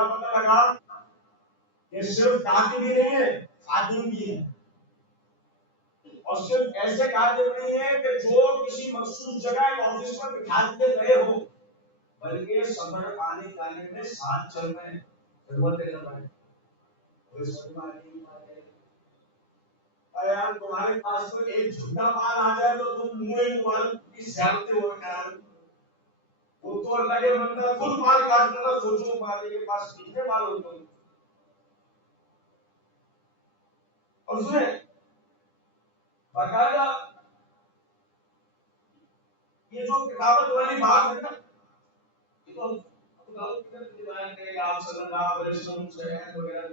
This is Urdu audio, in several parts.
کیا پتہ لگا کہ صرف کاتب بھی نہیں ہے، خادم بھی ہے، اور صرف ایسے کاتب نہیں ہے کہ جو کسی مخصوص جگہ آفس پر بٹھاتے گئے ہو، بلکہ سفر آنے جانے میں ساتھ چل رہے ہیں، خدمت کر رہے ہیں۔ کوئی سمجھ نہیں آتا ہے یار تمہارے پاس تو ایک جھوٹا مال آ جائے تو تم منہ مال کی زیادتی ہو یار، وہ تو اللہ کے بندہ خود مال کاٹتا تھا، سوچو مال کے پاس کتنے مال ہوتے ہیں۔ اور سنیں باقاعدہ یہ جو کتابت والی بات ہے نا، یہ تو ابو داؤد کی طرف روایت ہے کہ آپ صلی اللہ علیہ وسلم سے وغیرہ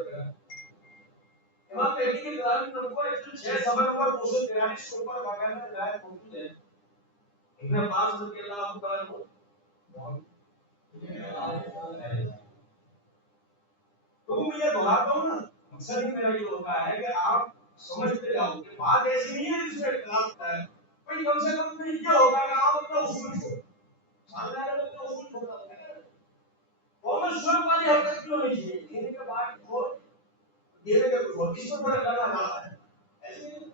وغیرہ امام مہدی کے دوران نمبر 106 صفحہ نمبر 243 کے اوپر باقاعدہ روایت موجود ہے۔ ابن عباس رضی اللہ تعالیٰ عنہ تو میں یہ دہراتا ہوں نا، مقصد ہی میرا یہ ہوتا ہے کہ آپ سمجھتے جاؤ کہ بات ایسی نہیں ہے جس میں اختلاف ہوتا ہے، بھائی کم سے کم تو یہ ہوگا کہ آپ اپنا اصول چھوڑ سامنے والے کو اپنا اصول چھوڑنا ہوتا ہے، وہ میں شروع والی حرکت کیوں نہیں چاہیے دینے کے بعد چھوڑ دینے کے کچھ اور اس سے بڑا کرنا جاتا ہے ایسے نہیں۔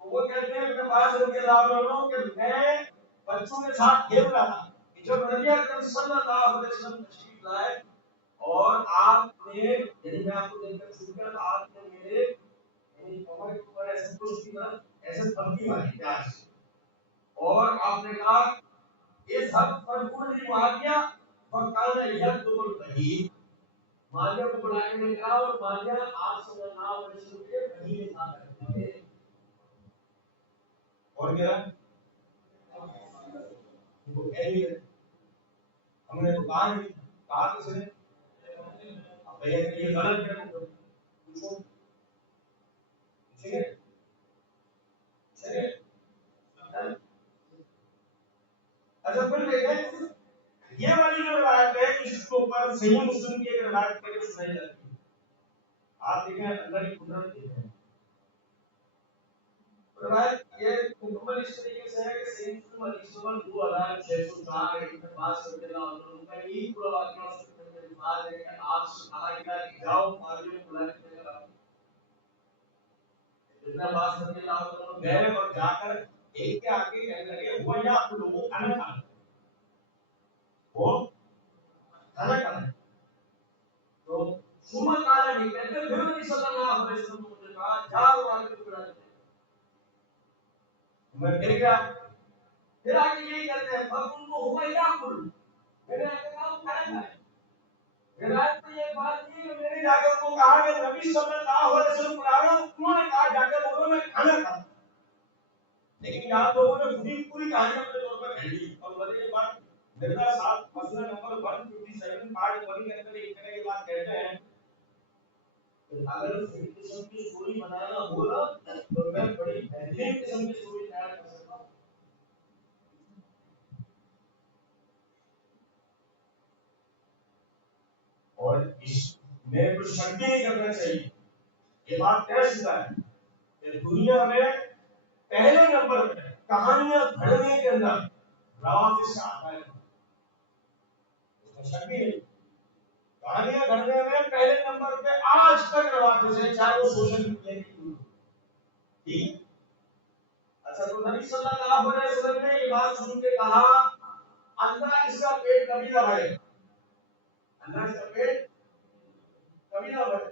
وہ کہتے ہیں اپنے پاس رضی اللہ عنہ کہ میں بچوں کے ساتھ کھیل رہا تھا کہ جب نبی اکرم صلی اللہ علیہ وسلم تشریف لائے اور آپ نے یعنی میں آپ کو دیکھ کر شروع کیا تو آپ نے میرے یعنی کمر کے اوپر ایسے کچھ کی طرح ایسے دھمکی ماری پیار سے، اور آپ نے کہا اس حد پر پوری واقعہ وکانا یکتب البہیم، مالیہ کو بلا کے کہا اور مالیہ آپ صلی اللہ علیہ وسلم کے بہیم تھا کرتے تھے، اور کیا وہ ہم نے دکان کہا کس نے اب یہ غلط ہے پوچھو ٹھیک ہے اچھا پھر دیکھیں یہ والی جو روایت ہے اس کے اوپر صحیح مسلم کی ایک روایت پہلے سنائی جاتی ہے، آپ دیکھیں اللہ کی قدرت دیکھیں روایت یہ مکمل اس طریقے سے ہے کہ صحیح مسلم حدیث نمبر 2604 ہے، ابن عباس رضی اللہ عنہ کا یہی پورا واقعہ اس کے اندر الفاظ ہے کہ آپ سے کہا گیا کہ جاؤ مالیوں کو بلا کے لے کر آؤ۔ ابن عباس رضی اللہ عنہ گئے اور جا کر ایک کے آگے کہنے لگے وہ یا آپ لوگوں کھانا کھانا وہ کھانا کھانا تو سوما کالا نہیں کہتے، پھر نبی صلی اللہ علیہ وسلم نے کہا جاؤ مالیوں کو بلا کے میں پھر گیا، پھر آگے یہی کہتے ہیں فَقُلْتُ هُوَ يَأْكُلُ، میں نے آگے کہا وہ کھانا کھائے۔ روایت میں یہ بات نہیں کہ میں نے جا کر ان کو کہا کہ نبی صلی اللہ علیہ وسلم بلا رہا ہوں، انہوں نے کہا جا کر بولو میں کھانا کھاتا، لیکن یہاں لوگوں نے پوری کہانی اپنے طور پر کہہ دی۔ اور بڑی یہ بات مرزا صاحب مسئلہ نمبر 157 پارٹ 1 کے اندر ایک جگہ یہ بات کہتے ہیں کہ اگر اس قسم کی سٹوری بنانا ہو نا تو میں بڑی بہترین قسم کی سٹوری تیار کر سکتا ہوں۔ اور اس میں کچھ شک بھی نہیں کرنا چاہیے، یہ بات طے شدہ ہے کہ دنیا میں پہلے نمبر پہ کہانیاں گھڑنے کے اندر روافظ سے آتا ہے، اس میں شک بھی نہیں۔ کہانیاں گھڑنے میں پہلے نمبر پہ آج تک روافظ ہیں، چاہے وہ سوشل میڈیا کی دور ٹھیک۔ اچھا تو نبی صلی اللہ علیہ وسلم نے یہ بات سن کے کہا اللہ اس کا پیٹ کبھی نہ بھرے، اللہ اس کا پیٹ کبھی نہ بھرے۔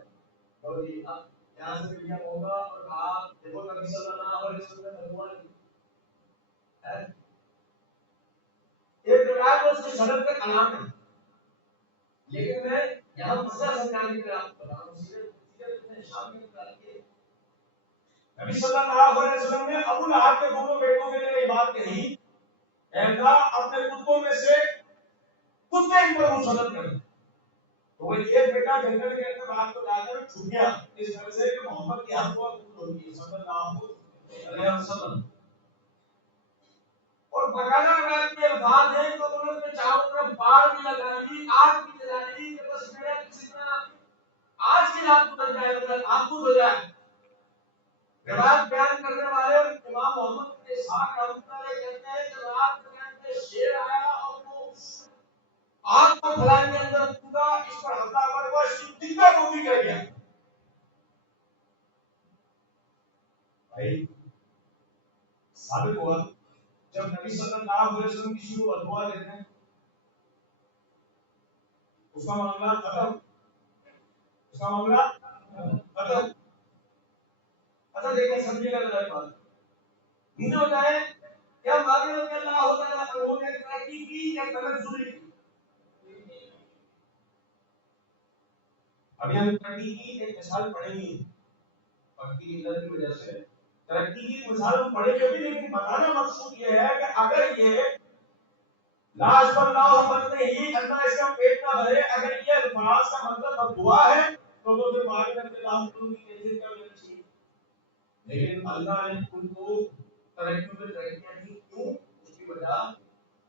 تو جی یہاں سے دنیا ہوگا اور کہا دیکھو نبی صلی اللہ علیہ وسلم نے فرمایا ہے ایک روایت اس کی سند پہ کلام ہے، لیکن میں یہاں مسئلہ سمجھانے کے لیے آپ کو بتا رہا ہوں۔ سیرت میں شامل کر نبی صلی اللہ علیہ وسلم نے ابو لہب کے دونوں بیٹوں کے لیے یہ بات کہی اے اللہ اپنے کتوں میں سے کتے ان پر مسلط کر دے، تو وہ ایک بیٹا جنگل کے اندر رات کو جا کر چھپ گیا اس طرح سے کہ محمد کی حق بہت دور ہوگی صلی اللہ علیہ وسلم۔ اور بقایا روایت میں الفاظ ہیں کہ انہوں نے چاروں طرف باڑ بھی لگا لی، آگ بھی جلا لی کہ بس میرا کسی طرح آج کی رات گزر جائے، میرا آبود ہو جائے۔ روایت بیان کرنے والے امام محمد بن اسحاق رحمۃ اللہ علیہ کہتے ہیں کہ رات کے اندر شیر آیا اور وہ آگ بھائی ثابت ہوا جب نبی صلی اللہ علیہ وسلم کسی کو دعا دیتے ہیں اس کا معاملہ ختم، اس کا معاملہ ختم. اچھا دیکھیں سمجھے گا ذرا بات یہ ہوتا ہے کیا معاویہ رضی اللہ تعالیٰ عنہ نے ترقی کی یا تنزلی کی؟ ابھی ہم ترقی کی ایک مثال پڑھیں گے وقت کی قلت کی وجہ سے ترقی کی مثال ہم پڑھیں گے بھی، لیکن بتانا مقصود یہ ہے کہ اگر یہ لاش پر اللہ بنتے ہی اللہ اس کا پیٹ نہ بھرے، اگر یہ الفاظ کا مطلب دعا ہے تو پھر معاویہ رضی اللہ عنہ کی کیسے کر لینی چاہیے. لیکن اللہ نے ان کو ترقی میں ترقیاں دی. کیوں؟ اس کی وجہ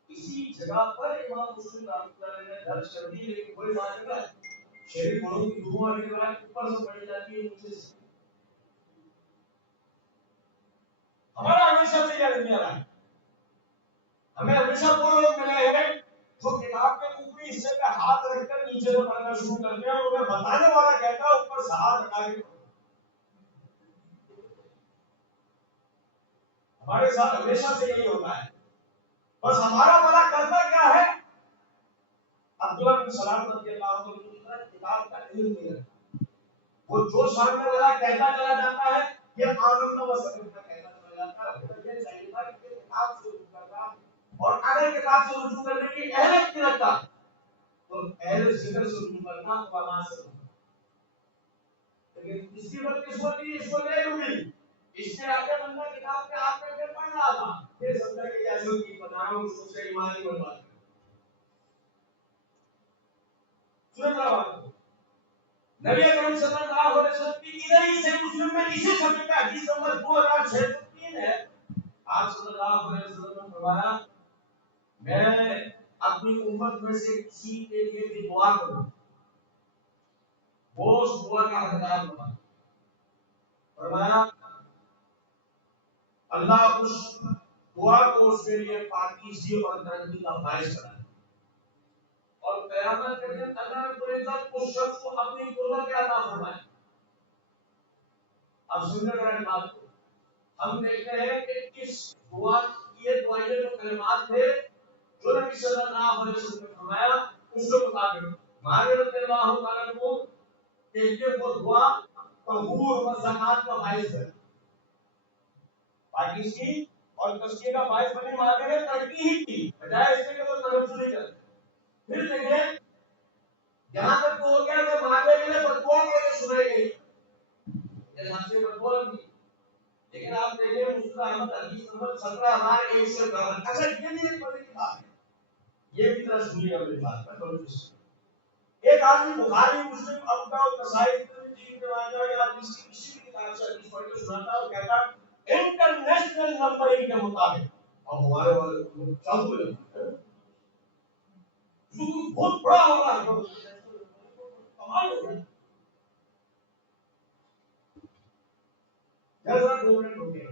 اسی جگہ پر امام مسلم رحمۃ اللہ علیہ نے درج کر دی. لیکن کوئی بات نہیں ہے شریف بڑوں کی دعا کے بعد اوپر سے پڑھی جاتی ہے نیچے سے. ہمارا ہمیشہ سے یہ رہا ہے، ہمیں ہمیشہ وہ لوگ ملے ہیں جو کتاب کے اوپری حصے پہ ہاتھ رکھ کر نیچے سے پڑھنا شروع کرتے ہیں اور انہیں بتانے والا کہتا ہے اوپر سے ہاتھ ہٹا کے. ہمارے ساتھ ہمیشہ سے یہی ہوتا ہے. بس ہمارا بڑا کرنا کیا ہے؟ عبداللہ بن سلام رضی اللہ عنہ کی طرح کتاب کا علم نہیں رکھتا. وہ جو سامنے والا کہتا چلا جاتا ہے یہ آمن و وسلم کا کہتا چلا جاتا ہے. یہ چاہیے تھا کہ کتاب سے رجوع کرتا، اور اگر کتاب سے رجوع کرنے کی اہلیت نہیں رکھتا تو اہل ذکر سے رجوع کرنا علماء سے. لیکن اس کی وقت قسمت نہیں، اس کو لے ڈوبی. اس سے آگے بندہ کتاب کے ہاتھ میں پڑھ رہا تھا، پھر سمجھا کہ ایسے کی بتا رہا ہوں اس سے ایمان ہی برباد. نبی اکرم صلی اللہ علیہ وسلم کی ادھر ہی سے مسلم میں اسی صفحے پہ حدیث نمبر 2603 ہے. آپ صلی اللہ علیہ وسلم نے فرمایا میں اپنی امت میں سے کسی کے لیے بھی دعا کروں وہ اس دعا کا حقدار ہوگا. فرمایا اللہ اس دعا کو اس کے لیے پاکیزگی اور ترقی کا باعث بنائے، اور قیامت کے دن اللہ رب العزت اس شخص کو اپنی قربت عطا فرمائے. اب سننے کا بات کو ہم دیکھتے ہیں کہ کس دعا یہ دعائیں جو کلمات تھے جو نبی صلی اللہ علیہ وسلم نے فرمایا اس کے مطابق معاویہ رضی اللہ تعالیٰ عنہ کہ وہ دعا طہور و زکات کا باعث ہے، پاکیزگی اور تزکیے کا باعث بنی. معاویہ نے ترقی ہی کی بجائے اس کے وہ تنزلی کرتے. پھر دیکھیں یہاں تک تو ہو گیا کہ معاویہ کے لیے بدعا کے سنائی گئی جیسا سے بدعا کی. لیکن آپ دیکھیں مسلم احمد حدیث نمبر 17152. اچھا یہ بھی ایک بڑی بات ہے، یہ بھی ذرا سنیے گا میری بات میں بڑی خوشی. ایک آدمی بخاری مسلم ابو داؤد نسائی ترمذی ابن ماجہ یا حدیث کی کسی بھی کتاب سے حدیث پڑھ کے سناتا ہے اور کہتا ہے انٹرنیشنل نمبرنگ کے مطابق. اب ہمارے والے چاہو لے بہت بڑا ہو رہا ہے، کمال ہو گیا. جیسا 2 منٹ ہو گیا.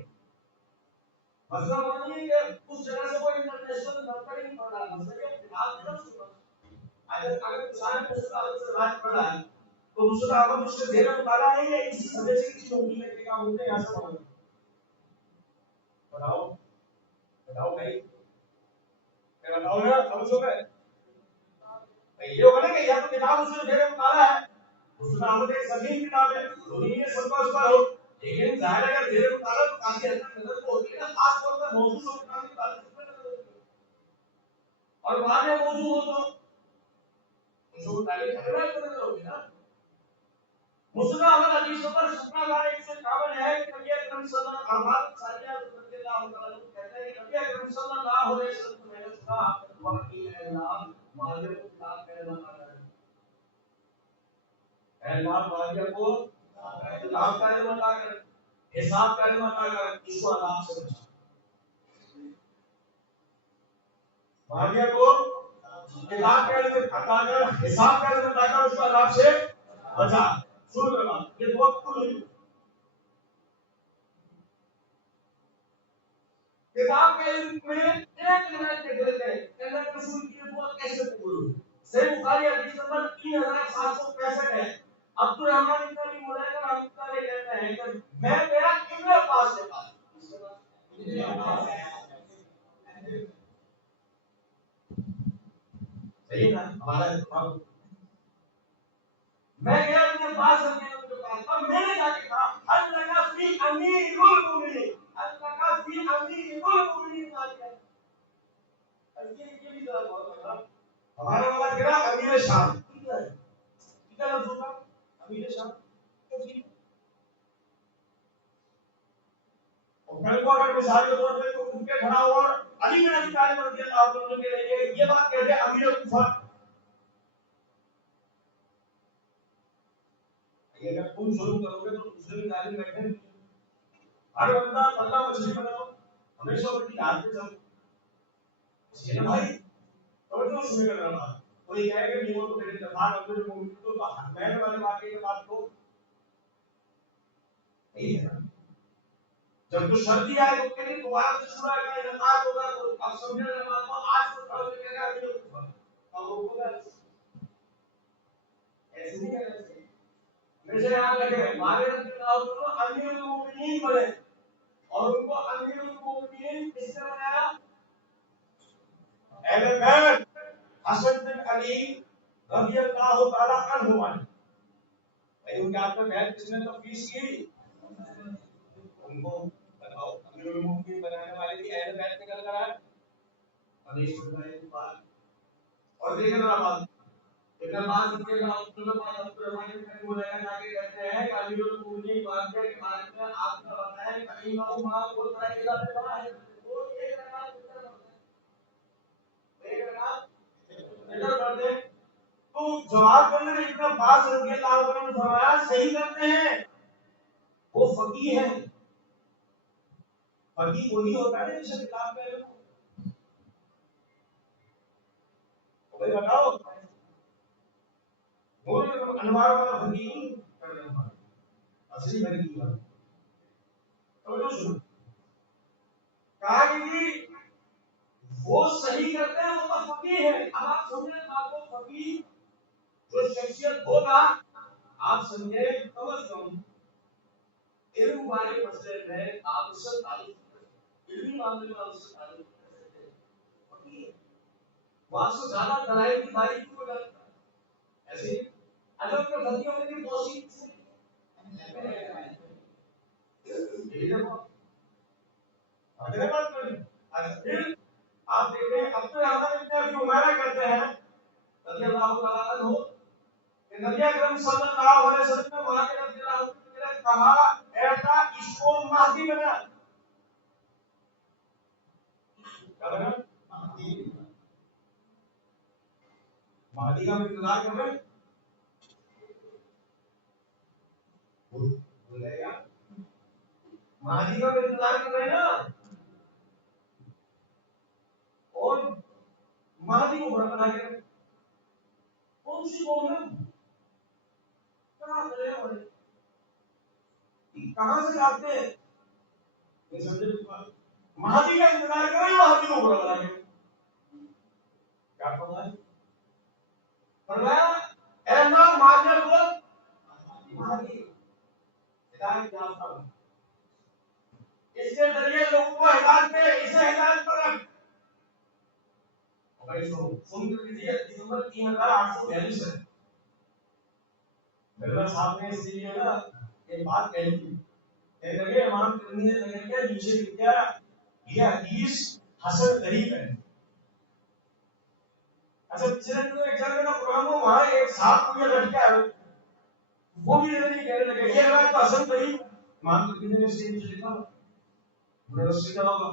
مسئلہ وہ نہیں ہے کہ اس جگہ سے کوئی انٹرنیشنل نمبرنگ پڑھ رہا ہے، مسئلہ یہ کتاب کی طرف سے اگر انسان کو استاد سے بات پڑھ رہا ہے تو دوسرا اگر اس سے دیر مطالعہ ہے یا اسی سمجھ سے کسی نوکری لگنے کا ہوتے ہیں یہاں سے معلوم. بتاؤ بتاؤ بھائی میں بتاؤ نا سمجھ ہو گئے. یہ ہوگا نا کہ یا تو کتاب اس سے دیر مطالعہ ہے اس کا ہم ایک صحیح کتاب ہے دونوں میں سب کا اس پر ہو. لیکن ظاہر ہے کہ دیر مطالعہ تو کافی حد تک نظر تو ہوتی ہے نا، خاص طور پر موضوع اور کتاب کی بات اس پر نظر ہوتی ہے. اور بعد میں موضوع ہو تو جو تعلیم کرنا ہے نظر ہوگی نا. مسلم احمد حدیث نمبر 17151 ہے کہ نبی اکرم صلی اللہ علیہ وسلم رضی اللہ تعالی عنہ کہتے ہیں کہ نبی اکرم صلی اللہ علیہ وسلم نے سنا دعا کی ہے اللہ ماضی کو کتاب کہنا ہے، اے اللہ ماضی کو کتاب کہنا ہے، حساب کہنا ہے، اس کو عذاب سے بچا. ماضی کو کتاب کہنا ہے، حساب کہنا ہے، اس کو عذاب سے بچا. سن رہا یہ وقت کو نہیں کتاب کے علم میں ایک روایت کے دیتے ہیں کہ اللہ کے رسول کی نبوت کیسے قبول ہوئی. صحیح بخاری حدیث نمبر 3765 ہے. عبد الرحمن بن ابی ملیکہ رحمۃ اللہ علیہ کہتے ہیں کہ میں گیا ابن عباس کے پاس صحیح نا ہمارا اتفاق. میں گیا اپنے پاس کے پاس اب میں نے کہا کہ اللہ کا فی امیر المؤمنین اللہ کا فی امیر المؤمنین ہمارا والا کہا امیر شام کتنا لفظ ہوگا امیر شام اور کل کو اگر مثال کے طور پہ تو ان کے کھڑا ہوا اور علی بن ابی طالب رضی اللہ عنہ کے لیے یہ بات کہتے ہیں امیر الکوفہ اگر تم شروع کرو گے تو دوسرے بھی تعلیم بیٹھے ہر بندہ اللہ مچھلی بناؤ ہمیشہ اپنی ہاتھ پہ چلو یہ نا بھائی اور جو شروع کر رہا کوئی کہے کہ نہیں وہ تو میرے اتفاق امیر المومنین تو میں والے واقعے کے بعد تو نہیں ہے نا جب تو شرطی آئے تو کہیں دوبارہ سے شروع کا انعقاد ہوگا تو اب سمجھے نماز کو آج کو کھڑا ہو کے کہا امیر الکوفہ اور وہ ہوگا ایسے نہیں کہنا چاہیے ویسے یاد رکھیں مالک رضی اللہ عنہ امیر المومنین بنے اور ان کو امیر المومنین کس نے بنایا اہل بیت حسن بن علی رضی اللہ تعالی عنہما بھائی ان کے ہاتھ میں بیت کس نے تفویض کی ان کو بتاؤ امیر المومنین بنانے والے بھی اہل بیت نکل کر آئے حدیث بتائے کی بات اور دیکھیں ذرا بات ابن عباس رضی اللہ عنہ عبد الرحمن بن ابی ہریرہ جا کے کہتے ہیں کہ امیر المومنین واقعے کے بارے میں آپ نے بتایا کہ امام ما بول رہا ہے کہ بڑا ہے وہ ایک رکعت ادھر پڑھتے تو جواب دینے میں ابن عباس رضی اللہ عنہ نے فرمایا صحیح کرتے ہیں وہ فقیہ ہے فقیہ وہی ہوتا ہے جسے کتاب میں بھائی بتاؤ نور انوار والا فقیہ اصلی بنی کی بات تو سنو کہا کہ وہ صحیح کرتے ہیں وہ تو فقیہ ہے اب آپ سمجھیں بات کو فقیہ جو شخصیت ہوگا آپ سمجھیں کم از کم علم والے مسئلے میں آپ اس سے تعلق علمی معاملے میں آپ سے تعلق فقیہ وہ آپ سے زیادہ دلائل کی باریکی کو جانتا ہے ایسے اگر میں فقیہ ہونے کی توصیف اگلے بات کریں پھر آپ دیکھیں اب تو ہمارے ابن ابی ہریرہ کہتے ہیں رضی اللہ تعالیٰ عنہ کہ نبی اکرم صلی اللہ علیہ وسلم نے وہاں کے رضی اللہ عنہ نے کہا ایسا اس کو مہدی بنا کیا بنا مہدی کا انتظار کر رہے بولے گا مہدی کا انتظار کر رہے نا اور مہدی کو بڑا بنا کے کون سی قوم ہے کہاں سے لاتے ہیں مہدی کا انتظار کریں مہدی کو بڑا بنا کے کیا فرمایا اے اللہ ماننے کو مہدی ہدایت یافتہ اس کے ذریعے لوگوں کو ہدایت دے اسے ہدایت پر رکھ بھائی سن کر لیجیے حدیث نمبر 3842 ہے میرا صاحب نے اس لیے نا ایک بات کہی تھی کہ لگے امام ترمذی نے لگے کیا نیچے لکھا یہ حدیث حسن غریب ہے اچھا پچھلے دنوں ایک جگہ کا پروگرام ہوا وہاں ایک صاحب مجھے لڑکا ہے وہ بھی یہ کہنے لگے یہ روایت تو حسن غریب امام ترمذی نے اس کے نیچے لکھا میرا سیدھا ہوگا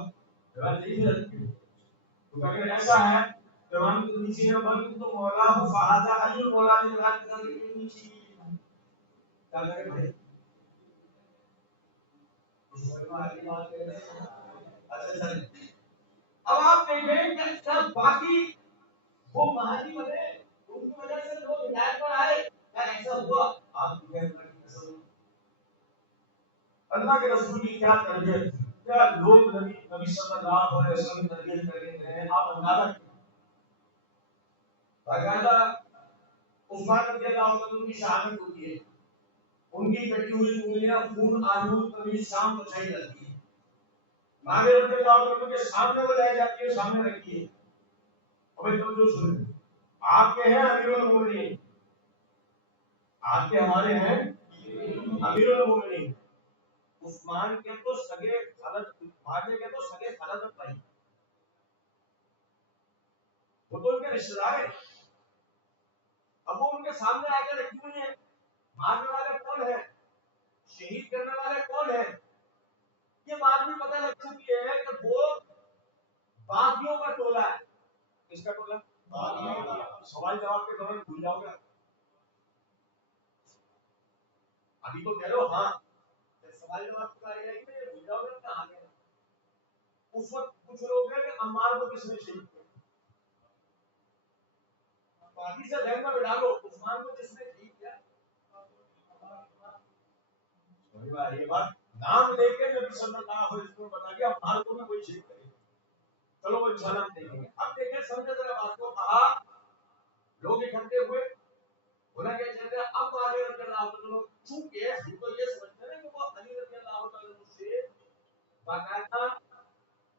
روایت نہیں لگتی تو اگر ایسا ہے تو امام ترمذی نے بن تو مولا فہذا علی مولا نے روایت کر کے نیچے کیا کرے بھائی اچھا اب آپ دیکھیں کہ جب باقی وہ مہدی بنے ان کی وجہ سے لوگ ہدایت پر آئے کیا ایسا ہوا آپ کی اللہ کی قسم اللہ کے رسول کی کیا تربیت کیا لوگ نبی صلی اللہ علیہ وسلم تربیت کر کے گئے آپ اندازہ باقاعدہ عثمان رضی اللہ عنہ کی شہادت ہوتی ہے ان کی کٹی ہوئی انگلیاں خون آلود کبھی شام کو چاہیے جاتی ہے ماں رضی اللہ عنہ کے سامنے وہ لے جاتی ہے سامنے رکھی ہے ابھی تم جو سن آپ کے ہیں امیر المومنین، آپ کے ہمارے ہیں امیر المومنین۔ عثمان کے تو سگے خالد، معاویہ کے تو سگے خالد بھائی، وہ تو ان کے رشتے دار ہیں۔ اب وہ ان کے سامنے آ کے رکھی ہوئی ہیں، مارنے والے کون ہیں، شہید کرنے والے کون ہیں، یہ بات بھی پتہ لگ چکی ہے کہ وہ باغیوں کا ٹولہ ہے۔ کس کا ٹولہ؟ باغیوں کا۔ سوال جواب کے دوران بھول جاؤ گے، ابھی تو کہہ رہے ہو ہاں، سوال جواب کی باری آئی تو یہ بھول جاؤ گے کہاں گئے۔ اس وقت کچھ لوگ ہیں کہ عمار کو کس نے شہید کیا، باقی سے ذہن میں بٹھا لو عثمان کو جس نے شہید کیا۔ یہ بات نام لے کے نبی صلی اللہ علیہ وسلم بتا دیا عمار کو بھی کوئی شہید کرے گا۔ چلو وہ انشاءاللہ ہم دیکھیں گے۔ اب دیکھیں سمجھے ذرا بات کو، کہا لوگ اکٹھے ہوئے، انہیں کیا کہتے ہیں اب علی رضی اللہ عنہ، چونکہ ہم تو یہ سمجھتے ہیں کہ وہ علی رضی اللہ عنہ سے باقاعدہ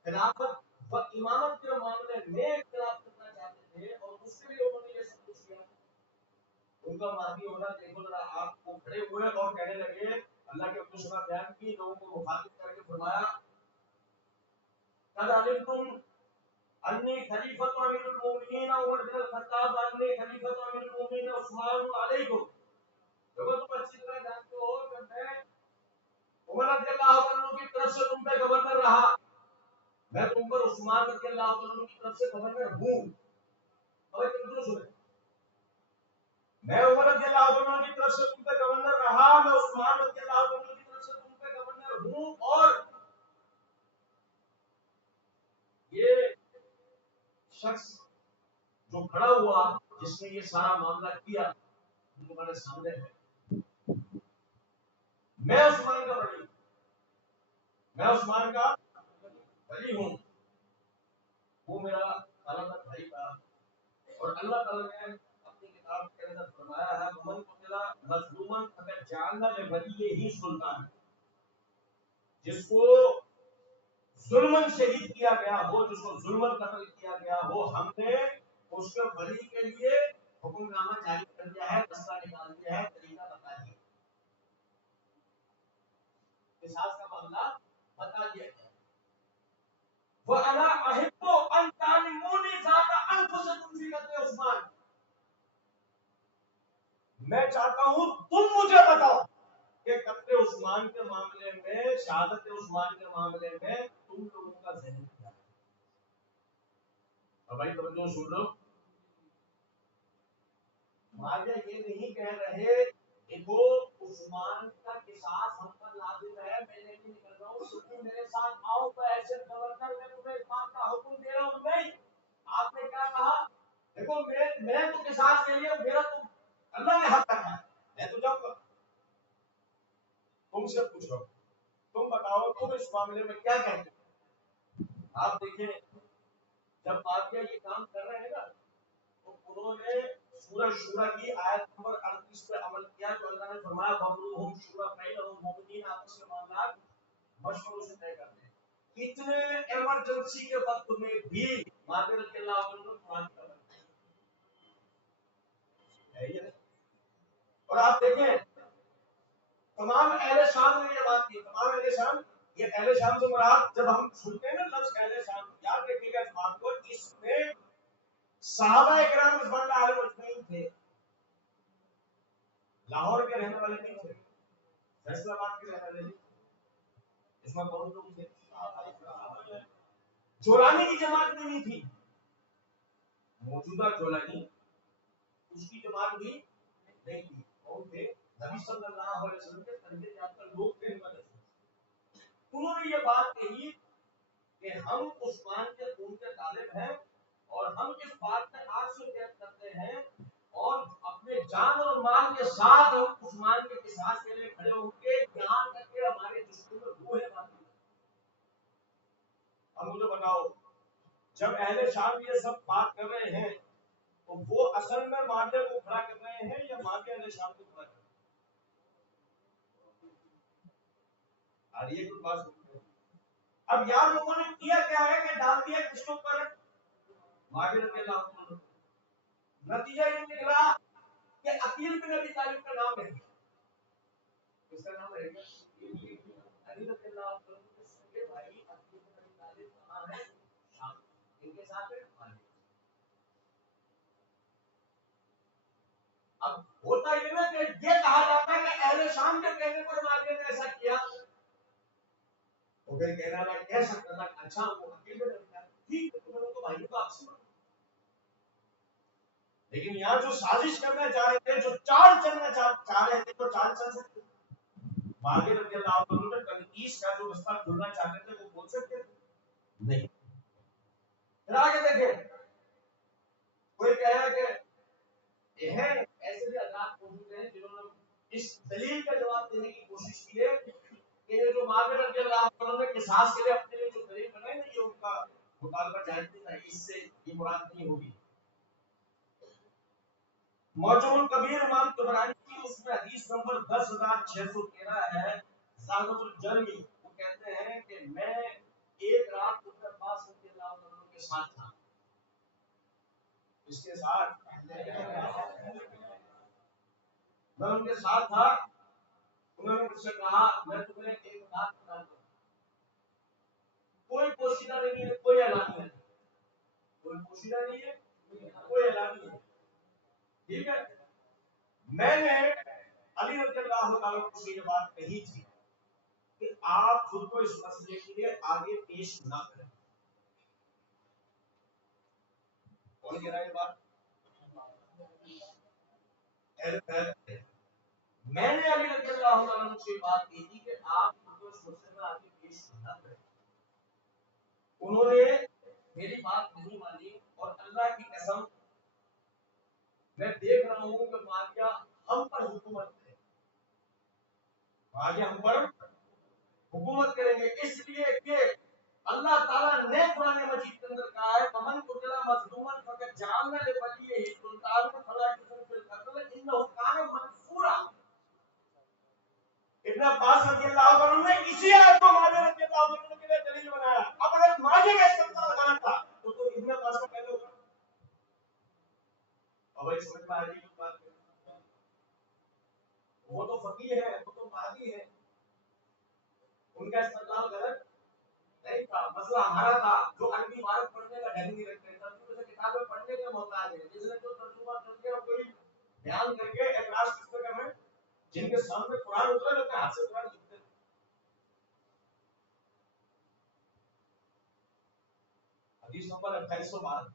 خلافت و امامت کے معاملے میں اختلاف کرنا چاہتے تھے، اور اس کے لیے انہوں نے یہ سب کچھ کیا۔ ان کا مادی ہونا دیکھو ذرا، آپ کو کھڑے ہوئے اور کہنے لگے، اللہ کے اپنے شبہ بیان کی، لوگوں کو مخاطب کر کے فرمایا قد علمتم انی خلیفۃ امیر المومنین عمر بن الخطاب انی خلیفۃ امیر المومنین عثمان علیکم۔ لوگوں تم اچھی طرح جانتے ہو کہ میں عمر رضی اللہ عنہ کی طرف سے تم پہ گورنر رہا، میں تم پر عثمان رضی اللہ عنہ کی طرف سے گورنر ہوں۔ اور تم سنیں، میں عمر رضی اللہ عنہ کی طرف سے تم پہ گورنر رہا، میں عثمان رضی اللہ عنہ کی طرف سے تم پہ گورنر ہوں، اور یہ شخص جو کھڑا ہوا جس نے یہ سارا معاملہ کیا تمہارے سامنے ہے، میں عثمان کا ولی، میں عثمان کا ولی ہوں، وہ میرا تعالیٰ بھائی تھا۔ اور اللہ تعالیٰ نے اپنی کتاب کے اندر فرمایا ہے من قتل مظلوما فقد جعلنا لولیہ سلطان، جس کو ظلمن شہید کیا گیا ہو، جس کو ظلمن قتل کیا گیا ہو، ہم نے اس کے ولی کے لیے حکم نامہ جاری کر دیا ہے، فیصلہ نکال دیا ہے، طریقہ بتا دیا، قصاص کا معاملہ بتا دیا گیا۔ وَأَنَا أَحِبُّ أَن تَعْلِمُونِ ذَاتَ أَنفُسِكُمْ فِي قتل عثمان، میں چاہتا ہوں تم مجھے بتاؤ کہ قتل عثمان کے معاملے میں، شہادت عثمان کے معاملے میں تم لوگوں کا ذہن کیا ہے۔ اب بھائی توجہ سن لو، معاویہ یہ نہیں کہہ رہے دیکھو عثمان کا قصاص ہم پر لازم ہے، میں نہیں نکل رہا ہوں، تم میرے ساتھ آؤ تو ایسے گورنر میں تمہیں اس بات کا حکم دے رہا ہوں۔ نہیں، آپ نے کیا کہا، دیکھو میں تو قصاص کے لیے، میرا تو اللہ نے حق رکھا ہے، میں تو جاؤں گا، تم سے پوچھ رہا ہوں، تم بتاؤ تم اس معاملے میں کیا کہتے ہیں۔ آپ دیکھیں جب معاویہ یہ کام کر رہے ہیں نا، تو انہوں نے سورہ شورا کی آیت نمبر 38 پہ عمل کیا، جو اللہ نے فرمایا وَأَمْرُهُمْ شُورَىٰ بَيْنَهُمْ، مومنین آپس میں معاملات مشوروں سے طے کرتے ہیں۔ اتنے ایمرجنسی کے وقت میں بھی معاویہ رضی اللہ عنہ نے قرآن کی تلاوت کی۔ اور آپ دیکھیں تمام اہل شام نے یہ بات کی، تمام اہل شام، یہ اہل شام سے مراد جب ہم سنتے ہیں نا لفظ اہل شام، یاد رکھیے گا اس بات کو، اس میں صحابہ اکرام رضوان اللہ علیہم اجمعین تھے، لاہور کے رہنے والے نہیں تھے، فیصل آباد کے رہنے والے نہیں، اس میں کون لوگ تھے، جولانی کی جماعت بھی نہیں تھی، موجودہ جولانی اس کی جماعت بھی نہیں تھی، کون تھے، نبی صلی اللہ علیہ وسلم کے تربیت یافتہ لوگ تھے، انہوں نے یہ بات کہی کہ ہم عثمان کے خون کے طالب ہیں، اور ہم اس بات میں آج سے بیعت کرتے ہیں، اور اپنے جان اور مال کے ساتھ ہم عثمان کے قصاص کے لیے کھڑے ہوں گے، یہاں تک کہ ہمارے جسم میں روح ہے باقی۔ اب مجھے بتاؤ جب اہل شام یہ سب بات کر رہے ہیں تو وہ اصل میں معاویہ کو کھڑا کر رہے ہیں یا معاویہ اہل شام کو کھڑا کر رہے ہیں؟ اور یہ کچھ بات سنتے ہیں، اب یار لوگوں نے کیا کیا ہے کہ ڈال دیا کس کے اوپر، معاویہ رضی اللہ عنہ، نتیجہ یہ نکلا کہ عقیل بن ابی طالب کا نام ہے، اس کا نام ہے علی رضی اللہ عنہ کے سگے بھائی عقیل بن ابی طالب کہاں ہے؟ شام، ان کے ساتھ ہے خالد۔ اب ہوتا یہ نا کہ یہ کہا جاتا ہے کہ اہل شام کے کہنے پر معاویہ نے ایسا کیا، وہ پھر کہنا میں کہہ سکتا تھا اچھا وہ عقیل بن ابی طالب ٹھیک ہے، تمہیں تو بھائی کو آپ سے، لیکن یہاں جو سازش کرنا چاہ رہے تھے، جو چال چلنا چاہ رہے تھے، تو چال چل سکتے تھے۔ باقی رضی اللہ عنہ نے تنقیس کا جو رستہ کھولنا چاہتے تھے وہ کھول سکتے تھے نہیں۔ پھر آگے دیکھیں، کوئی کہہ رہا ہے کہ ہیں ایسے بھی حضرات موجود ہیں جنہوں نے اس دلیل کا جواب دینے کی کوشش کی ہے کہ یہ جو معاویہ رضی اللہ عنہ نے قصاص کے لیے اپنے لیے جو دلیل بنائی نا، یہ ان کا مطالبہ جائز نہیں تھا، اس سے یہ مراد نہیں ہوگی۔ معجم الکبیر امام طبرانی کی اس میں حدیث نمبر 10613 ہے، زاغت الجرمی، وہ کہتے ہیں کہ میں ایک رات ابن عباس رضی اللہ عنہ کے ساتھ تھا، اس کے ساتھ میں ان کے ساتھ تھا، انہوں نے مجھ سے کہا میں تمہیں ایک بات بتاتا ہوں، کوئی پوشیدہ نہیں ہے، کوئی اعلان نہیں ہے، کوئی پوشیدہ نہیں ہے، کوئی اعلان نہیں ہے، ٹھیک ہے؟ میں نے علی رضی اللہ تعالیٰ کو یہ بات کہی تھی کہ آپ خود کو اس مسئلے کے لیے آگے پیش نہ کریں۔ کون کہہ رہا ہے یہ بات؟ میں نے علی رضی اللہ عنہ سے بات کی تھی کہ آپ خود کو اس مسئلے میں آگے پیش نہ کریں۔ انہوں نے میری بات نہیں مانی، اور اللہ کی قسم میں دیکھ رہا ہوں کہ معاویہ ہم پر حکومت کرے، معاویہ ہم پر حکومت کریں گے، اس لیے کہ اللہ تعالیٰ نے قرآن مجید کے اندر کہا ہے فمن قتل مظلوما فقد جعلنا لولیہ سلطانا فلا یسرف فی القتل انہ کان منصورا۔ ابن عباس رضی اللہ عنہ نے اسی آیت کو معاویہ رضی اللہ عنہ کے لیے دلیل بنایا۔ اب اگر معاویہ کا استدلال لگانا تھا تو ابن عباس کا پہلے ہوگا۔ اور اس سمجھ میں آ رہی ہے بات، وہ تو فقیہ ہے، وہ تو مہدی ہے، ان کا استدلال غلط نہیں تھا، مسئلہ ہمارا تھا جو عربی عبارت پڑھنے کا ڈھنگ نہیں رکھتے، ترجمے سے کتابیں پڑھنے کے محتاج ہیں، جس نے جو ترجمہ کر کے اور کوئی بیان کر کے اعتراض کس پہ کر رہے ہیں، جن کے سامنے قرآن اترا رہتا ہے ہاتھ سے قرآن لکھتے ہیں۔ حدیث نمبر 2812،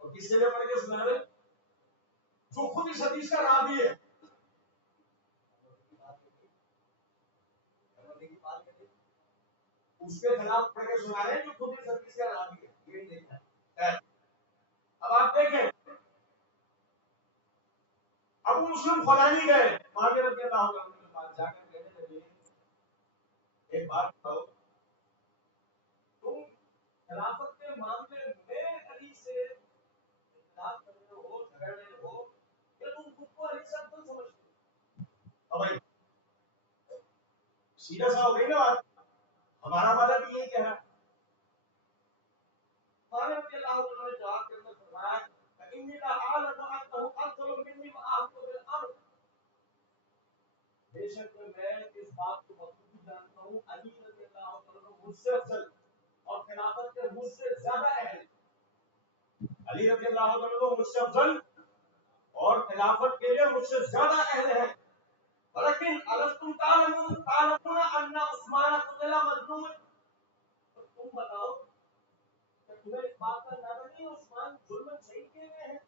اور کس سے لے پڑھ کے سنا رہے جو خود اس حدیث کا راوی ہے، اس کے خلاف پڑھ کے سنا رہے ہیں جو خود اس حدیث کا راوی ہے، یہ دیکھنا ہے۔ اب آپ دیکھیں، ابو مسلم خولانی گئے معاویہ رضی اللہ عنہ کے پاس، جا کر کہنے لگے ایک بات بتاؤ، تم خلافت کے معاملے میں علی سے اختلاف کر رہے ہو، جھگڑ رہے ہو، کہ تم خود کو علی سے افضل سمجھتے ہو؟ بھائی سیدھا سا ہو گئی نا بات، ہمارا مذہب بھی یہی کہہ رہا ہے۔ معاویہ رضی اللہ عنہ نے جواب کے اندر فرمایا انی لا اعلم انه افضل مني واحق بالامر، بے شک میں اس بات کو بخوبی جانتا ہوں علی رضی اللہ عنہ مجھ سے افضل اور خلافت کے مجھ سے زیادہ اہل، علی رضی اللہ عنہ مجھ سے افضل اور خلافت کے لیے مجھ سے زیادہ اہل ہے۔ ولكن الستم تعلمون ان عثمان قتل مظلوما، تم بتاؤ کہ تمہیں اس بات کا اندازہ نہیں عثمان ظلم شہید کیے گئے ہیں؟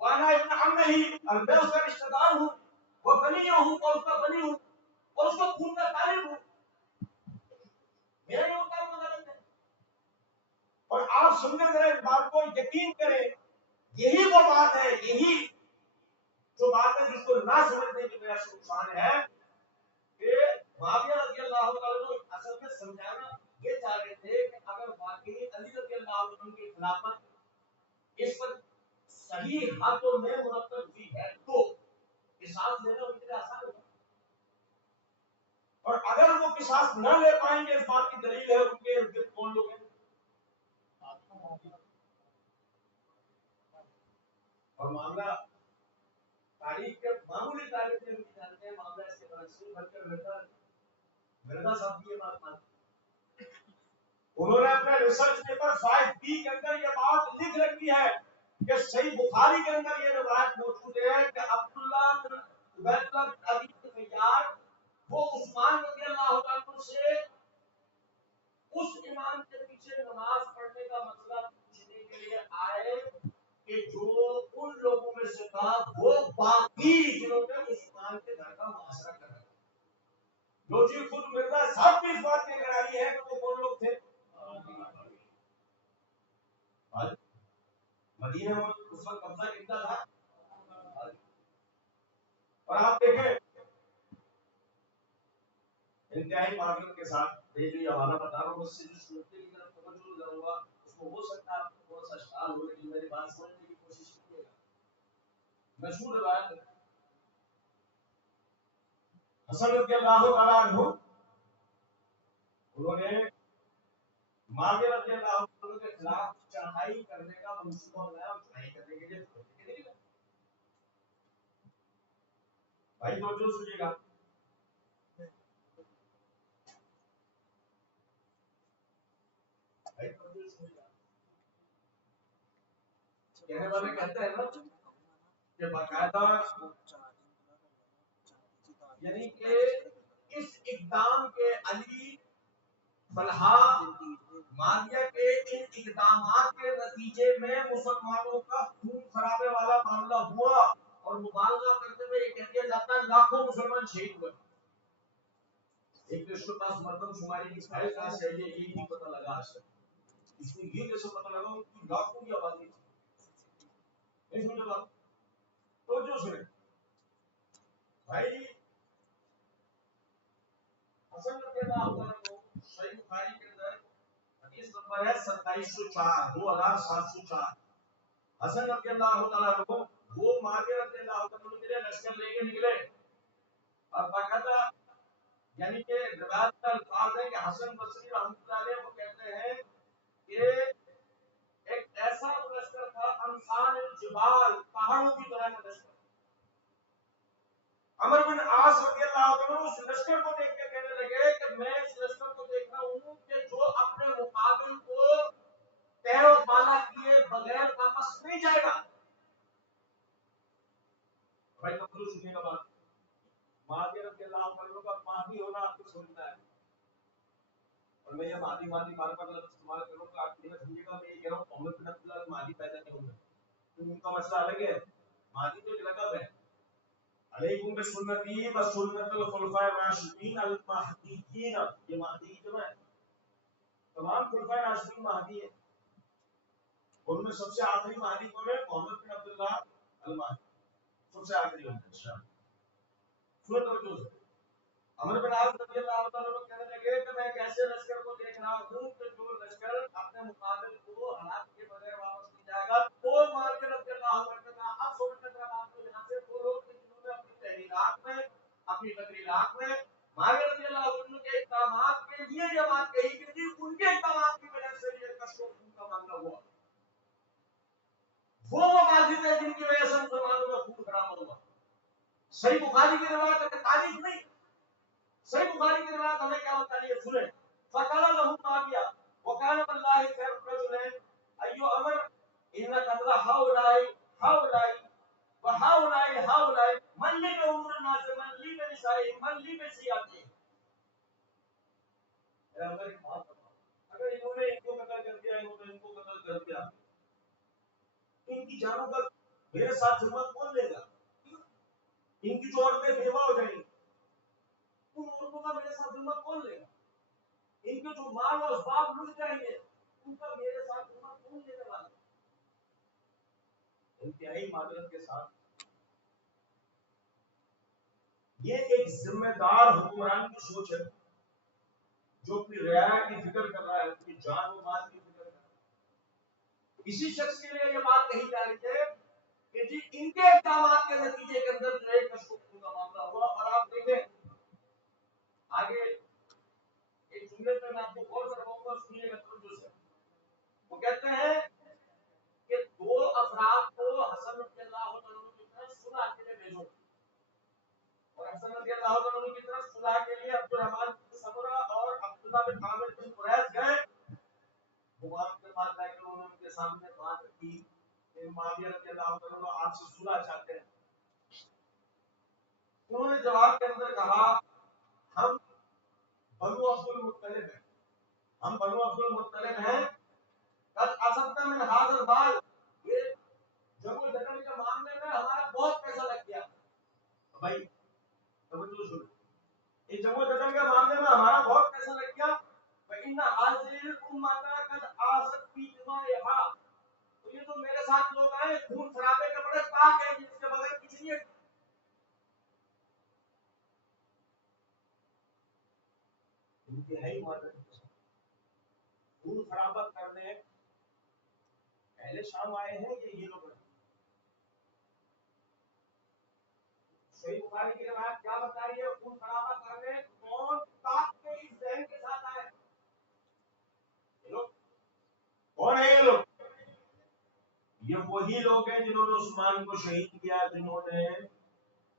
وانا ابن عمہ، اور میں اس کا رشتہ دار ہوں، وہ بنی ہوں اور اس کا بنی ہوں اور اس کو خون کا طالب ہوں، میرا یہ مطالبہ غلط ہے؟ اور آپ سنتے رہے اس بات کو، یقین کریں یہی وہ بات ہے، یہی جو بات ہے جس کو نہ سمجھنے کی وجہ سے نقصان ہے کہ معاویہ رضی اللہ عنہ اصل میں سمجھانا یہ چاہ رہے تھے کہ اگر واقعی علی رضی اللہ عنہ کی خلافت اس پر صحیح ہاتھوں میں مرتب ہوئی ہے تو قصاص لینا ان کے لیے آسان ہوگا، اور اگر وہ قصاص نہ لے پائیں گے، اس بات کی دلیل ہے ان کے ارد گرد کون لوگ ہیں؟ اور معاملہ تاریخ کے معمولی تاریخ میں بھی جانتے ہیں، معاملہ اس کے برعکس بن کر مرزا صاحب کی یہ بات مانتے ہیں۔ انہوں نے اپنے ریسرچ پیپر 5B کے اندر یہ بات لکھ رکھی ہے کہ صحیح بخاری کے اندر یہ روایت موجود ہے کہ عبداللہ بن عبید اللہ بن ابی طیار وہ عثمان رضی اللہ عنہ سے اس امام کے پیچھے نماز پڑھنے کا مسئلہ پوچھنے کے لیے آئے کہ جو ان لوگوں میں سے تھا وہ باقی جنہوں نے عثمان کے گھر کا محاصرہ کر رکھا، جو جی خود مرزا صاحب بھی اس بات کی گواہی ہے کہ وہ کون لوگ تھے؟ مدینے میں اس وقت قبضہ کتنا تھا؟ اور آپ دیکھیں انتہائی معذرت کے ساتھ یہ جو حوالہ بتا رہا ہوں اس سے جو صورتیں کی طرف توجہ کروں گا اس کو ہو سکتا ہے آپ کو تھوڑا سا اشکال ہو، لیکن میری بات سمجھنے کی کوشش کیجیے گا۔ مشہور روایت ہے حسن رضی اللہ تعالیٰ عنہ، انہوں نے معاویہ رضی اللہ عنہ کے خلاف چڑھائی کرنے کا منصوبہ بنایا اور چڑھائی کرنے کے لیے بھائی توجہ سنیے گا۔ کہنے والے کہتے ہیں نا کہ باقاعدہ یعنی کہ اس اقدام کے علی طلحہ معاویہ کے ان اقدامات کے نتیجے میں مسلمانوں کا خون خرابے والا معاملہ ہوا اور مبالغہ کرتے ہوئے یہ کہہ دیا جاتا ہے لاکھوں مسلمان شہید ہوئے۔ ایک اس کے پاس مردم شماری کی فائل کہاں سے ہے یہ نہیں پتہ لگا آج تک۔ اس کو یہ جیسے پتہ لگا کہ لاکھوں کی آبادی تھی۔ اس میں جو بات تو جو سنے بھائی حسن رضی اللہ عنہ کو صحیح بخاری کے اندر حدیث نمبر ہے 2704 2704 حسن رضی اللہ تعالیٰ عنہ وہ معاویہ رضی اللہ عنہ کے لیے لشکر لے کے نکلے اور باقاعدہ یعنی کہ روایت کا الفاظ ہے کہ حسن بصری رحمۃ اللہ علیہ وہ کہتے ہیں کہ ایک ایسا لشکر تھا انسان الجبال پہاڑوں کی طرح کا لشکر۔ عمر بن عاص رضی اللہ عنہ اس لشکر کو دیکھ کے کہنے لگے کہ میں اس لشکر کو دیکھ رہا ہوں کہ جو اپنے مقابل کو پیر و بالا کیے بغیر واپس نہیں جائے گا۔ بھائی مخلوق سننے کا بات مہدی رضی اللہ عنہ کا مہدی ہونا آپ کو سمجھنا ہے، اور میں یہ مہدی بار بار لفظ استعمال کروں گا آپ یہ سمجھیے گا میں یہ کہہ رہا ہوں محمد بن عبداللہ مہدی پیدا نہیں ہوئے، ان کا مسئلہ الگ ہے۔ مہدی تو ایک لقب ہے۔ علیکم بسنتی و سنت الخلفاء الراشدین المہدیین، یہ مہدی جو ہے تمام خلفاء راشدین مہدی ہیں، ان میں سب سے آخری مہدی کون ہے؟ محمد بن عبداللہ المہدی سب سے آخری ہے۔ سنت توجہ سے عمر بن عاص رضی اللہ عنہ کہنے لگے کہ میں ایک ایسے لشکر کو دیکھ رہا ہوں کہ جو لشکر اپنے مقابل کو ہلاک کے بغیر واپس نہیں جائے گا۔ تو معاویہ رضی اللہ عنہ کا اب سمجھنے کا بات تو یہاں سے وہ لوگ جنہوں نے اپنی تحریرات میں اپنی تقریرات میں معاویہ رضی اللہ عنہ کے اقدامات کے لیے یہ بات کہی کہ تھی ان کے اقدامات کی وجہ سے یہ کشف کا معاملہ ہوا، وہ مقاصد ہیں جن کی وجہ سے مسلمانوں کا خون خراب ہوا۔ صحیح بخاری کی روایت ہے تاریخ نہیں، صحیح بخاری کی روایت ہمیں کیا بتا رہی ہے سنیں۔ فقال له معاویہ وكان بالله خير رجل ايو امر ان قتل هؤلاء وهؤلاء من لي بأمور الناس من لي بنسائهم من لي بسياتهم۔ اگر انہوں نے ان کو قتل کر دیا انہوں نے ان کو قتل کر دیا ان کی جانوں کا میرے ساتھ ذمہ کون لے گا؟ ان کی جو عورتیں بیوہ ہو جائیں گی ان عورتوں کا میرے ساتھ ذمہ کون لے گا؟ ان کے جو مال اور اسباب لٹ جائیں گے ان کا میرے ساتھ ذمہ کون لینے والا؟ انتہائی معذرت کے ساتھ یہ ایک ذمہ دار حکمران کی سوچ ہے جو اپنی رعایا کی فکر کر رہا ہے، اپنی جان و مال کی فکر کر رہا ہے۔ اسی شخص کے لیے یہ بات کہی جا رہی ہے کہ جی ان کے اقدامات کے نتیجے کے اندر جو ایک کشف کا معاملہ ہوا۔ اور آپ دیکھیں آگے ایک جملے میں آپ کو غور سے کہوں گا سنیے گا توجہ سے۔ وہ کہتے ہیں کہ دو افراد کو حسن رضی رضی اللہ عنہ کی طرف صلح کے لیے عبد الرحمن بن سمرہ اور عبداللہ بن عامر بن قریظ گئے. غلام کے پاس جا کے انہوں نے ان کے سامنے بات کی کہ معاویہ رضی اللہ عنہ آپ سے صلح چاہتے ہیں. انہوں نے جواب کے اندر کہا ہم بنو عبد المطلب ہیں، ہم بنو عبد المطلب ہیں. قد اصبت من هذا المال، یہ جنگ و جدل کے معاملے میں ہمارا بہت پیسہ لگ گیا. بھائی توجہ سنو، یہ جنگ و جدل کے معاملے میں ہمارا بہت پیسہ لگ گیا. فإن هذه الأمة قد آست في دمائها، تو یہ جو میرے ساتھ لوگ آئے خون خرابے کے بڑے پاک ہیں، جس کے بغیر کچھ نہیں ہے. انتہائی مدد خون خرابہ کرنے پہلے شام آئے ہیں کہ یہ لوگ صحیح بخاری کی روایت کیا بتا رہی ہے؟ خون خرابہ کرنے کون طاق کے اس ذہن کے ساتھ آئے؟ یہ لوگ کون ہیں؟ یہ لوگ یہ وہی لوگ ہیں جنہوں نے عثمان کو شہید کیا، جنہوں نے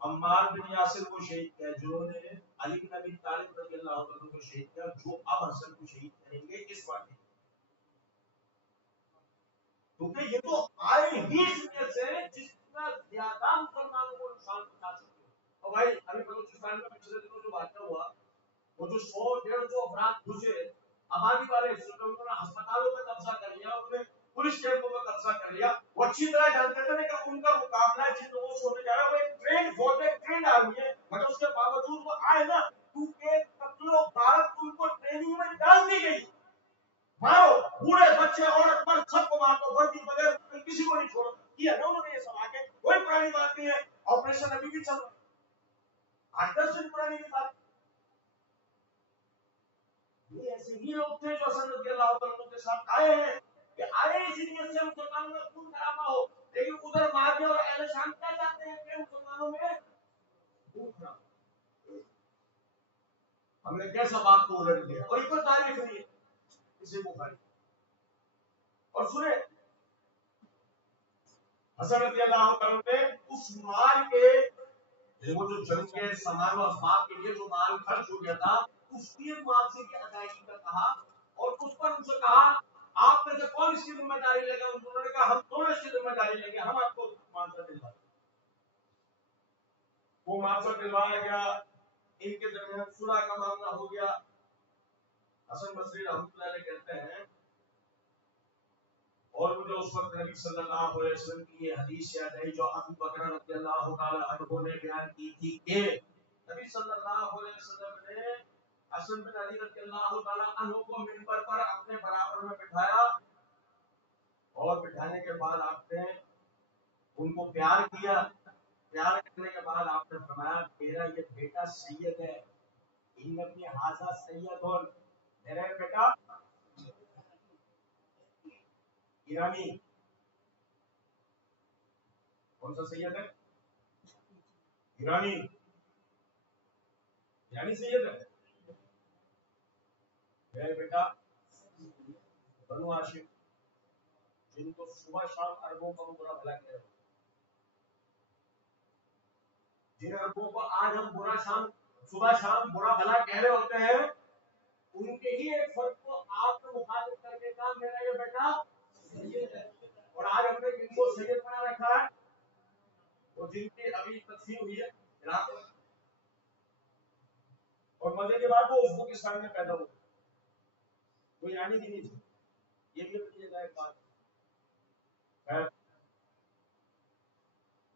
عمار بن یاسر کو شہید کیا، جنہوں نے علی بن ابی طالب رضی اللہ عنہ کو شہید کیا، جو اب حسن کو شہید کریں گے اس واقعے. کیونکہ یہ تو آئے ہی اس نیت سے جس کا زیادہ مسلمانوں کو نقصان پہنچا سکتے ہیں. اور بھائی ابھی بلوچستان میں پچھلے دنوں جو واقعہ ہوا، وہ جو 100-150 افراد گھسے آبادی والے حصوں میں، انہوں نے ہسپتالوں میں قبضہ کر لیا، انہوں نے پولیس کیمپوں میں قبضہ کر لیا. وہ اچھی طرح جانتے تھے کہ ان کا مقابلہ جن لوگوں سے ہونے جا رہا ہے وہ ایک ٹرینڈ فورس ہے، ٹرینڈ آرمی ہے، مگر اس کے باوجود وہ آئے نا کیونکہ قتل و غارت ان کو ٹریننگ میں ڈال دی گئی. مارو بوڑھے بچے عورت مرد سب کو مارو، وردی بغیر کسی کو نہیں چھوڑو. کیا نا انہوں نے یہ سب آگے، کوئی پرانی بات نہیں ہے. آپریشن ابھی بھی چل رہا ہے، 8-10 دن پرانی کی بات. یہ ایسے ہی لوگ تھے جو حسن رضی اللہ عنہ کے ساتھ آئے ہیں کہ آئے اسی نیت سے مسلمانوں میں خون خرابہ ہو. لیکن ادھر معاویہ اور اہل شام کیا چاہتے ہیں کہ مسلمانوں میں خون خرابہ. ہم نے کیسا بات کو الٹ دیا، اور کوئی تاریخ نہیں ہے کسی کو بھائی. اور سنیں حسن رضی اللہ عنہ نے اس مال کے وہ جو جنگ کے سامان و اسباب کے لیے جو مال خرچ ہو گیا تھا اس کی معاوضے کی ادائیگی کا کہا، اور اس پر ان سے کہا آپ میں سے کون اس کی ذمہ داری لے گا؟ انہوں نے کہا ہم دونوں اس کی ذمہ داری لیں گے، ہم آپ کو معاوضہ دلوائیں. وہ معاوضہ دلوایا گیا، ان کے درمیان صلح کا معاملہ ہو گیا. حسن بصری رحمۃ اللہ علیہ کہتے ہیں، اور مجھے اس وقت نبی صلی اللہ علیہ وسلم کی یہ حدیث یاد آئی جو ابو بکر رضی اللہ تعالی عنہ نے بیان کی تھی کہ نبی صلی اللہ علیہ وسلم نے حسن بن علی رضی اللہ تعالی عنہ کو منبر پر اپنے برابر میں بٹھایا، اور بٹھانے کے بعد آپ نے ان کو پیار کیا. پیار کرنے کے بعد آپ نے فرمایا میرا یہ بیٹا سید ہے، ان اپنی حاضر سید، اور میرا بیٹا ایرانی. کون سا سید ہے؟ ایرانی. ایرانی سید ہے. میرا بیٹا بنو ہاشم، جن کو صبح شام عربوں کا برا بھلا کہہ رہے ہو، جن عربوں کو آج ہم برا شام صبح شام برا بھلا کہہ رہے ہوتے ہیں، ان کے ہی ایک فرد کو آپ نے مخاطب کر کے کہا میرا یہ بیٹا سید ہے. اور آج ہم نے جن کو سید بنا رکھا ہے وہ جن کی ابھی تقسیم ہوئی ہے عراق میں، اور مزے کے بعد وہ ازبکستان میں پیدا ہوئے، کوئی ایرانی بھی نہیں تھی. یہ بھی اپنی جگہ ایک بات ہے.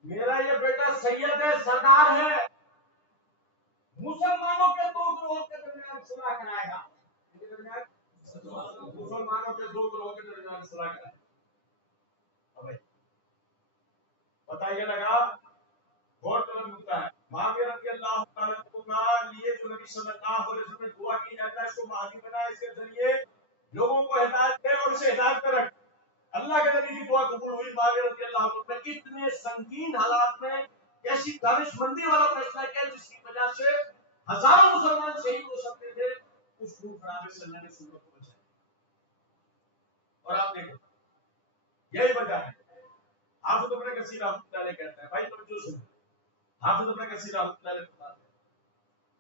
میرا یہ بیٹا سید ہے، سردار ہے، مسلمانوں کے دو گروہوں کے درمیان صلح کرائے گا. مسلمانوں کے دو گروہوں کے درمیان صلح کرائے گا. پتہ یہ لگا غور طلب ہوتا ہے. معاویہ رضی اللہ تعالیٰ عنہ لیے جو نبی صلی اللہ علیہ وسلم نے دعا کی جاتا ہے اس کو مہدی بنا، اس کے ذریعے لوگوں کو ہدایت دے اور اسے ہدایت پہ رکھ. اللہ کے نبی کی دعا قبول ہوئی. معاویہ رضی اللہ عنہ نے اتنے سنگین حالات میں ایسی دانش مندی والا فیصلہ کیا جس کی وجہ سے ہزاروں مسلمان شہید ہو سکتے تھے. اس خون خرابے سے اللہ نے سنت کو بچایا. اور آپ دیکھیں یہی وجہ ہے. حافظ ابن کثیر رحمۃ اللہ علیہ کہتا ہے، بھائی توجہ سنیں، حافظ ابن کثیر رحمۃ اللہ علیہ کہتا ہے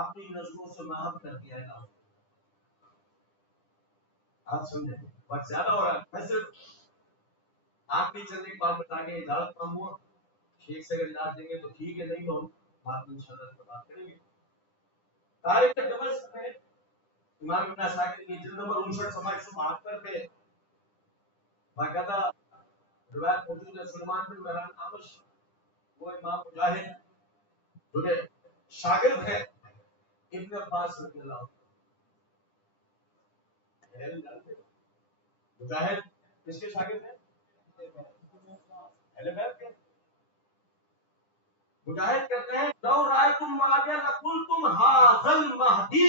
اپنی نظروں سے معاف کر دیا گا. آپ سمجھیں بہت زیادہ ہو رہا ہے. میں صرف آپ کی چند ایک بات بتا کے اجازت مانگوں. 6 سیکنڈ ڈال دیں گے تو ٹھیک ہے, نہیں تو ہم بات انشاءاللہ بات کریں گے. تاریخ دمشق میں امام ابن عساکر کی جلد نمبر 59 پہ باقاعدہ روایت موجود ہے. سلمان بن مہران آمش, وہ امام مجاہد جو کہ شاگرد ہے ابن عباس رضی اللہ عنہ. مجاہد کس کے شاگرد ہیں؟ اہل بیت کے. مجاہد کہتے ہیں لو رأیتم معاویہ لقلتم ھذا المہدی,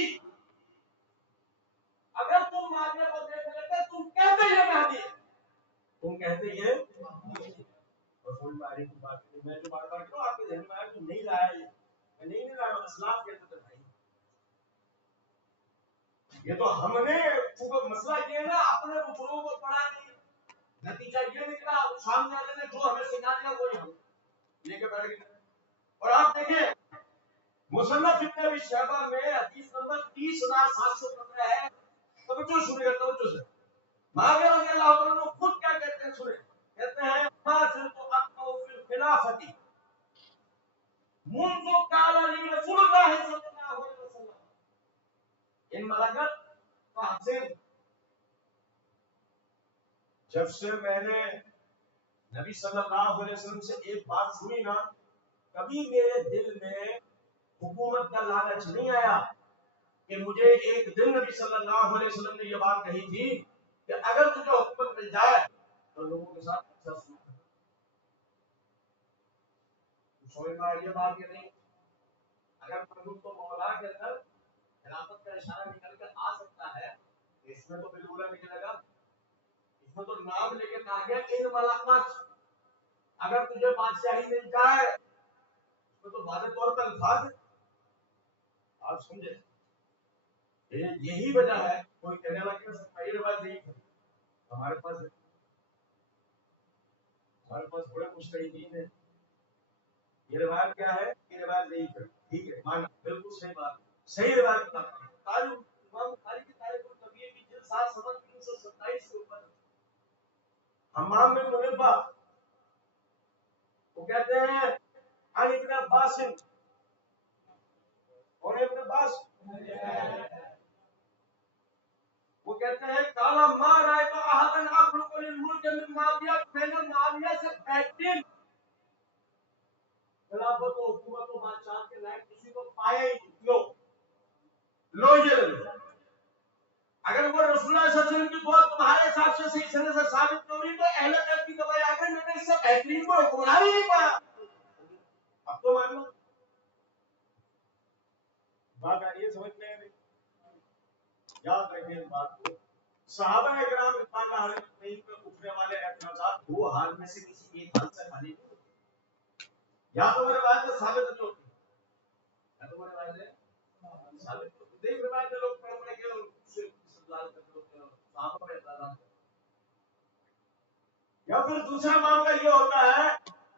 اگر تم معاویہ کو دیکھ لیتے تم کہتے یہ مہدی ہے, تم کہتے یہ. رسول اللہ کی بات میں جو بار بار کہوں آپ کے ذہن میں آیا کہ نہیں لایا, یہ میں نہیں لایا, اسلاف کہتے تھے بھائی. یہ تو ہم نے چونکہ مسئلہ یہ نا اپنے بزرگوں کو پڑھا نہیں, نتیجہ یہ نکلا سامنے والے نے جو ہمیں سکھا دیا وہی ہم لے کے بیٹھ گئے. اور آپ دیکھیں مصنف ابن ابی شیبہ میں حدیث نمبر 30715 ہے. توجہ سنیے گا, توجہ سے. معاویہ رضی اللہ عنہ خود کیا کہتے ہیں سنیں, کہتے ہیں فاضل تو اقو فی الخلافتی منذ قال لي رسول الله صلی اللہ علیہ وسلم ان ملکت فاحسن, جب سے میں نے نبی صلی اللہ علیہ وسلم سے ایک بات سنی نا, کبھی میرے دل میں حکومت کا لالچ نہیں آیا کہ مجھے ایک دن نبی صلی اللہ علیہ وسلم نے یہ بات کہی تھی کہ اگر تجھے حکومت مل جائے تو لوگوں کے ساتھ اچھا سلوک کرنا. سمجھ میں آئی یہ بات یا نہیں؟ اگر کوئی تو مولا کے اندر خلافت کا اشارہ نکل کر آ سکتا ہے, اس میں تو بالکل نکلے گا. اس میں تو نام لے کے کہا گیا ان ملکت, اگر تجھے بادشاہی مل جائے, اس میں تو واضح طور پر الفاظ ہے. آپ سمجھے, یہی وجہ ہے کوئی کہنے لگا کہ یہ روایت نہیں ہے, ہمارے پاس بڑے مجتہدین ہیں. یہ روایت کیا ہے, یہ روایت نہیں ہے. ٹھیک ہے, مانا بالکل صحیح بات, صحیح روایت بتاتا ہے. تاریخ امام بخاری کی تاریخ الکبیر کی جلد 7 صفحہ 327 کے اوپر حمام بن منبہ وہ کہتے ہیں عن ابن عباس, اور ابن عباس وہ کہتے ہیں کالا ما رأیت احدا اخلق للملک من معاویہ, میں نے معاویہ سے بہترین خلافت و حکومت و بادشاہ کے لائق کسی کو پایا ہی نہیں. کیوں؟ لو یہ لو, اگر وہ رسول اللہ صلی اللہ علیہ وسلم کی دعا تمہارے حساب سے صحیح سند سے ثابت نہیں ہوئی تو اہل بیت کی گواہی آ گئی, میں نے اس سے بہترین کو حکمران ہی نہیں پایا. اب تو مان لو بات آ رہی ہے سمجھ میں. یاد رکھیں اس بات کو. صحابہ کرام رضوان اللہ علیہم پہ اٹھنے والے اعتراضات دو حال میں سے کسی ایک حال سے خالی نہیں ہوتے. یا تو وہ روایت سے ثابت نہیں ہوتی, یا تو وہ روایت سے ثابت ہوتی. دیکھ روایت لوگ پڑھ پڑھ کے اسے استدلال کرتے ہوتے ہیں, صحابہ پر اعتراضات. یا پھر دوسرا معاملہ یہ ہوتا ہے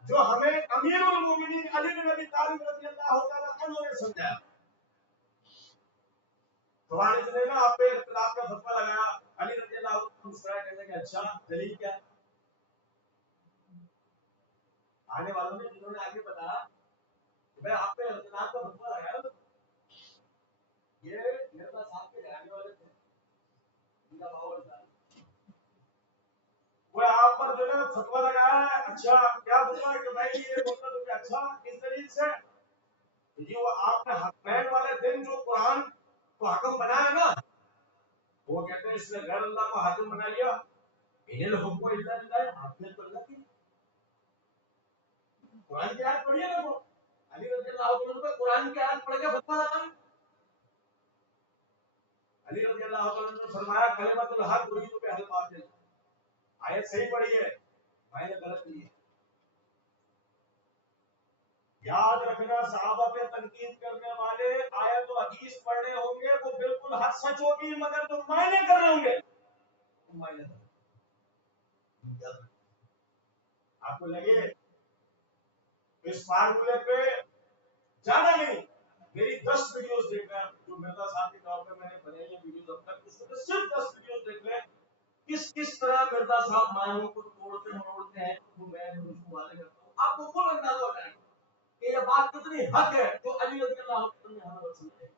جو ہمیں امیر المومنین علی بن ابی طالب رضی اللہ تعالیٰ عنہ نے سمجھایا. سوال اس نے نا آپ پہ اختلاف کا فتویٰ لگایا, علی رضی اللہ عنہ مسکرائے کہتے کہ اچھا دلیل کیا ہے. آنے والوں نے جنہوں نے آگے بتایا کہ بھائی آپ پہ اختلاف کا فتویٰ لگایا, یہ مرزا صاحب کے گھرانے والے تھے, ان کا باور تھا, وہ آپ پر جو ہے فتویٰ لگایا ہے. اچھا کیا فتویٰ کہ بھائی یہ مطلب کہ اچھا کس دلیل سے, جی وہ آپ نے حقین والے دن جو قرآن کو حکم بنایا نا, وہ کہتے ہیں اس نے غیر اللہ کو حاکم بنا لیا. انہیں حکم الا للہ, آپ نے تو اللہ کی قرآن کی آیت پڑھی ہے نا, وہ علی رضی اللہ عنہ کو قرآن کی آیت پڑھ کے فتویٰ لگایا. علی رضی اللہ عنہ نے فرمایا کلمۃ الحق اريد بها الباطل, آیت صحیح پڑھی ہے, میں نے غلط کی ہے. یاد رکھنا صحابہ پہ تنقید کرنے والے آیت و حدیث پڑھنے ہوں گے, وہ بالکل حق سچ ہوگی, مگر جو معنی کر رہے ہوں گے وہ معنی کر. آپ کو لگے اس فارمولے پہ جانا نہیں, میری 10 ویڈیوز دیکھ لیں جو مرزا صاحب کے طور پہ میں نے بنائی ہیں ویڈیوز اب تک، اس میں صرف 10 ویڈیوز دیکھ لیں کس طرح مرزا صاحب معنوں کو توڑتے مروڑتے ہیں، وہ میں اس کو واضح کرتا ہوں، آپ کو فل اندازہ ہو جائے گا کہ یہ بات کتنی حق ہے جو علی رضی اللہ عنہ نے ہمیں بتائی ہے۔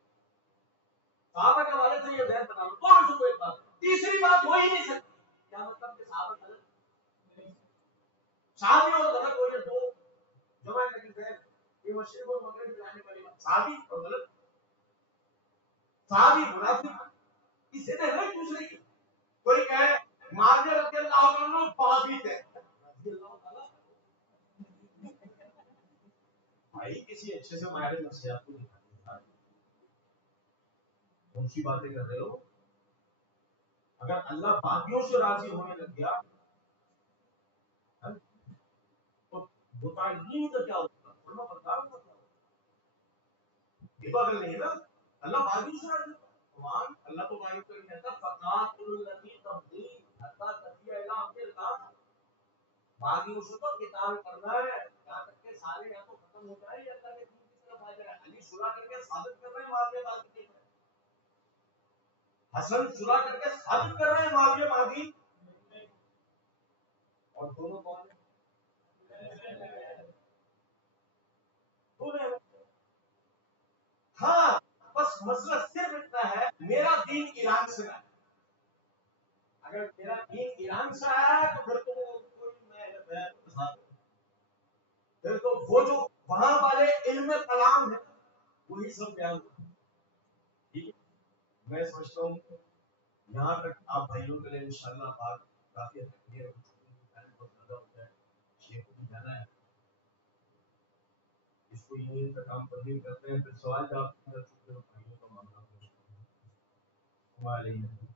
صحابہ کے والے سے یہ بیان بنا لو، کون سو ایک بات، تیسری بات ہو ہی نہیں سکتی، کیا مطلب کہ صحابہ غلط، صحابی اور غلط ہو یہ دو جمع کر کے یہ مشرق اور مغرب میں آنے والی بات، صحابی اور غلط، صحابی منافق، اس سے نہیں دوسرے کی کوئی کہے معاویہ رضی اللہ عنہ پابی تھے رضی اللہ تعالی، بھائی کسی اچھے سے ماہر نفسیات کو دکھا، کون سی باتیں کر رہے ہو؟ اگر اللہ باقیوں سے راضی ہونے لگ گیا تو متعین کا کیا ہوگا؟ فرما بردار کا کیا ہوگا؟ یہ بات نہیں ہے نا، اللہ باقیوں سے راضی ہوگا، قرآن اللہ تو باقیوں کو کہتا فقات الذی تبغی حتی تفیء الی امر اللہ، باقیوں سے تو کتاب کرنا ہے یہاں تک کہ سارے یا تو ختم ہو جائے یا اللہ کے دین کی طرف آ جائے۔ علی صلح کر کے ثابت کر رہے ہیں معاویہ باقی نہیں ہے، حسن صلح کر کے ثابت کر رہے ہیں معاویہ باقی، اور دونوں کون ہیں؟ ہاں بس مسئلہ صرف اتنا ہے میرا دین ایران سے ہے، اگر میرا دین ایران سے ہے تو پھر تو کوئی میں پھر تو وہ جو وہاں والے علم کلام ہے وہی سب بیان ہوتا ہے۔ ٹھیک ہے، میں سمجھتا ہوں یہاں تک آپ بھائیوں کے لیے انشاءاللہ بات کافی حد تک کلیئر ہو چکی ہے، ٹائم بہت زیادہ ہوتا ہے، شیخ کو بھی جانا ہے، اس کو یوں کا کام تبدیل کرتے ہیں، پھر سوال جواب کر چکے ہو بھائیوں کا معاملہ ہو چکا ہے۔ وعلیکم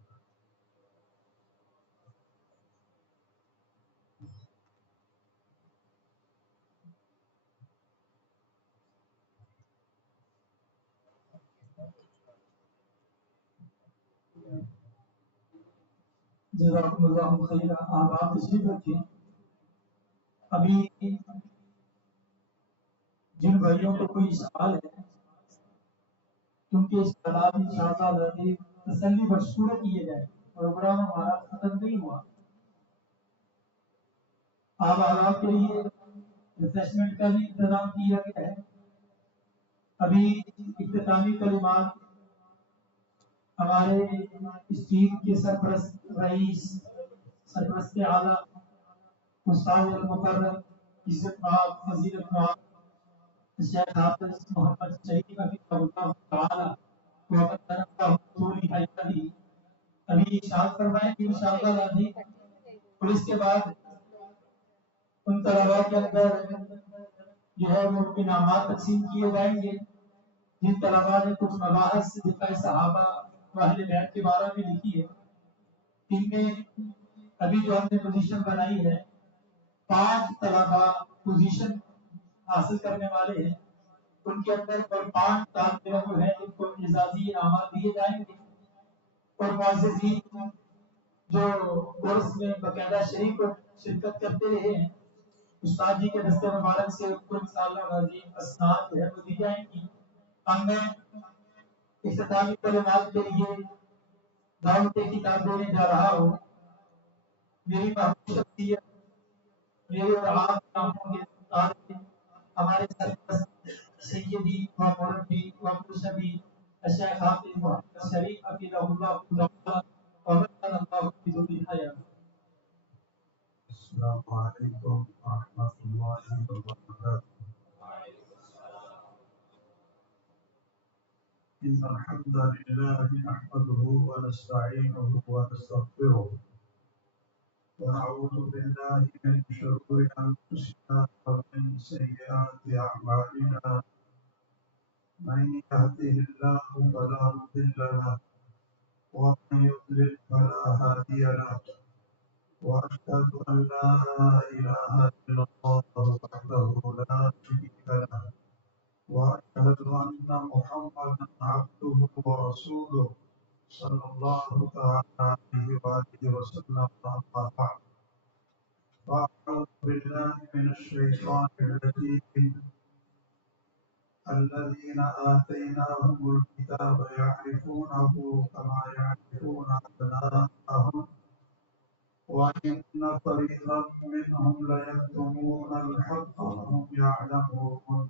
جزاکم اللہ خیر، آپ تشریف رکھیں۔ ابھی جن بھائیوں کو کوئی سوال ہے کیونکہ اس سوالات انشاءاللہ تسلی بخش پورے کیے جائیں، پروگرام ہمارا ختم نہیں ہوا، آپ آرام کے لیے ریفریشمنٹ کا بھی انتظام کیا گیا ہے۔ ابھی اختتامی کلمات ہمارے اس ٹیم کے سرپرست رئیس سرپرست اعلیٰ استاد المقرر عزت مآب فضیلت مآب الشیخ حافظ محمد شہید حفیظہ اللہ تعالی وبارک طول حیاتہ ابھی ارشاد فرمائیں کہ انشاءاللہ العزیز، اور اس کے بعد ان طلباء کے اندر جو ہے وہ انعامات تقسیم کیے جائیں گے جن طلباء نے کچھ مباحث دفاع صحابہ و اہل بیت کے بارے میں لکھی ہے۔ ان میں ابھی جو ہم نے پوزیشن بنائی ہے 5 طلباء پوزیشن حاصل کرنے والے ہیں، ان کے اندر اور 5 طالب علم جو ہیں ان کو اعزازی انعامات دیے جائیں گے، اور معززین جو کورس میں باقاعدہ شرکت کرتے رہے ہیں استاد جی کے دستے مبارک سے ان کو انشاءاللہ العظیم اسناد جو ہے وہ دی جائیں گی۔ اب میں اختتامی کلمات کے لیے دعوت کتاب دینے جا رہا ہوں۔ میری محبوب شخصیت میرے اور آپ ناموں کے مطابق ہمارے سرپرست سیدی و مربی و مرشدی الشیخ حافظ محمد شریف حفیظہ اللہ تعالی وبارک اللہ فی ذی الحیات۔ السلام علیکم ورحمۃ اللہ وبرکاتہ۔ إن الحمد لله نحمده ونستعينه ونستغفره ونعوذ بالله من شرور أنفسنا ومن سيئات أعمالنا، من يهده الله فلا مضل له ومن يضلل فلا هادي له، وأشهد أن لا إله إلا الله وحده لا شريك له، وأشهد أن محمدا عبده ورسوله صلى الله تعالى عليه وآله وسلم. أما بعد، فأعوذ بالله من الشيطان الرجيم. الذين آتيناهم الكتاب يعرفونه كما يعرفون أبناءهم وإن فريقا منهم ليكتمون الحق وهم يعلمون.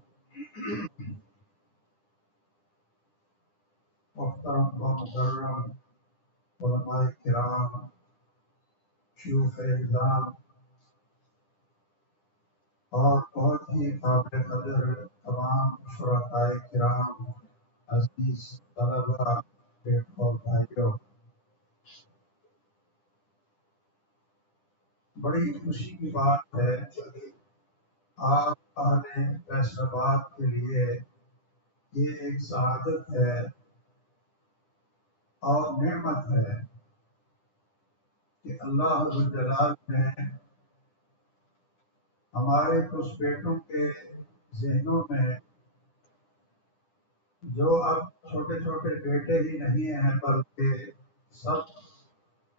محترم و مکرم علماء کرام، شیوخ اعظام اور بہت ہی قابل قدر تمام شرکائے کرام، عزیز طلبہ، اور بھائیوں، بڑی خوشی کی بات ہے آپ اہل فیصل آباد کے لیے یہ ایک سعادت ہے اور نعمت ہے کہ اللہ ذوالجلال نے ہمارے کچھ بیٹوں کے ذہنوں میں، جو اب چھوٹے چھوٹے بیٹے ہی نہیں ہیں بلکہ سب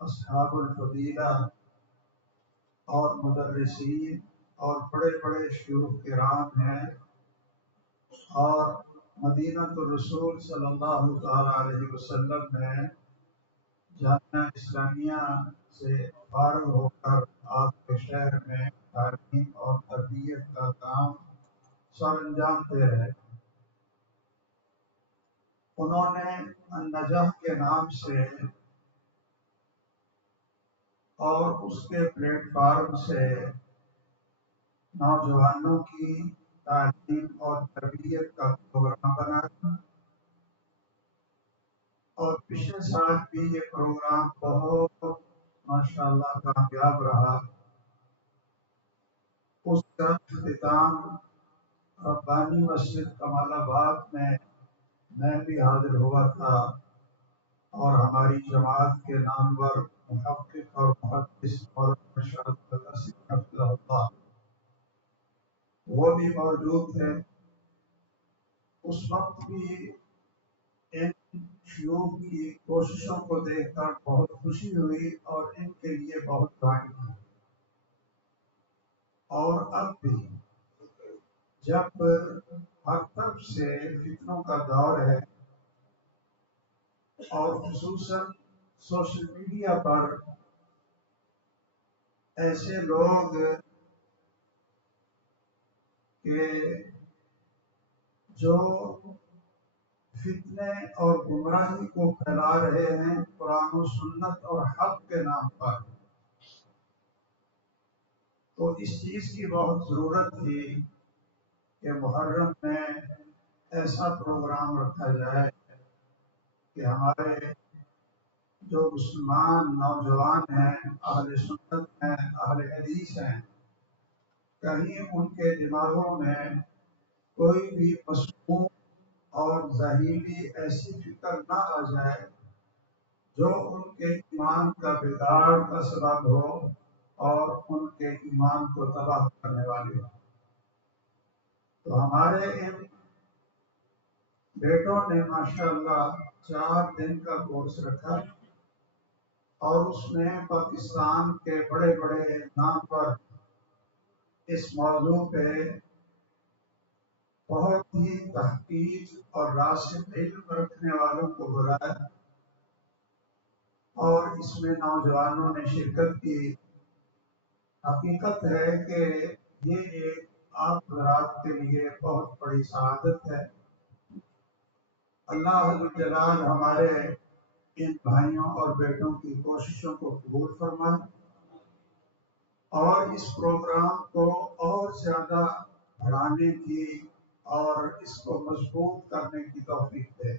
اصحاب الفضیلہ اور مدرسین اور بڑے بڑے شیوخ کرام ہیں، اور مدینہ الرسول صلی اللہ تعالی علیہ وسلم میں جامعہ اسلامیہ سے فارغ ہو کر آپ کے شہر میں تعلیم اور تربیت کا کام سر انجام دے رہے. انہوں نے النجح کے نام سے اور اس کے پلیٹ فارم سے نوجوانوں کی تعلیم اور تربیت کا پروگرام بنایا، اور پچھلے سال بھی یہ پروگرام بہت ماشاءاللہ کامیاب رہا. اس کا اختتام ربانی مسجد کمال آباد میں بھی حاضر ہوا تھا، اور ہماری جماعت کے نامور محقق اور محدث مولانا شاہد حفظہ اللہ وہ بھی موجود تھے. اس وقت بھی ان شیوخ کی کوششوں کو دیکھ کر بہت خوشی ہوئی اور ان کے لیے بہت دعائیں کی. اور اب بھی جب ہر طرف سے فتنوں کا دور ہے اور خصوصاً سوشل میڈیا پر ایسے لوگ کہ جو فتنے اور گمراہی کو پھیلا رہے ہیں قرآن و سنت اور حق کے نام پر، تو اس چیز کی بہت ضرورت تھی کہ محرم میں ایسا پروگرام رکھا جائے کہ ہمارے جو مسلمان نوجوان ہیں، اہل سنت ہیں، اہل حدیث ہیں، کہیں ان کے دماغوں میں کوئی بھی مسموم اور ظاہری ایسی فکر نہ آ جائے جو ان کے ایمان کا بگاڑ کا سبب ہو اور ان کے ایمان کو تباہ کرنے والی ہو. تو ہمارے ان بیٹوں نے ماشاءاللہ 4 دن کا کورس رکھا، اور اس میں پاکستان کے بڑے بڑے نام پر اس موضوع پہ بہت ہی تحقیق اور راسخ علم رکھنے والوں کو بلایا، اور اس میں نوجوانوں نے شرکت کی. حقیقت ہے کہ یہ ایک آپ حضرات کے لیے بہت بڑی سعادت ہے. اللہ جلال ہمارے ان بھائیوں اور بیٹوں کی کوششوں کو قبول فرمائے اور اس پروگرام کو اور زیادہ بڑھانے کی اور اس کو مضبوط کرنے کی توفیق دے.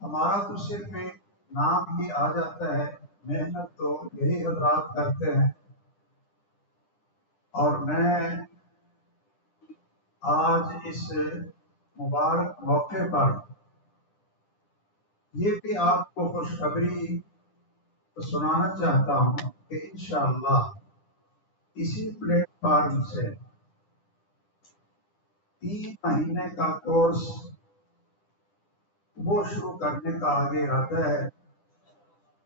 ہمارا تو صرف ایک نام ہی آ جاتا ہے، محنت تو یہی حضرات کرتے ہیں. اور میں آج اس مبارک موقع پر یہ بھی آپ کو خوشخبری سنانا چاہتا ہوں کہ انشاءاللہ اسی پلیٹ فارم سے 3 مہینے کا کورس وہ شروع کرنے کا آگے ارادہ ہے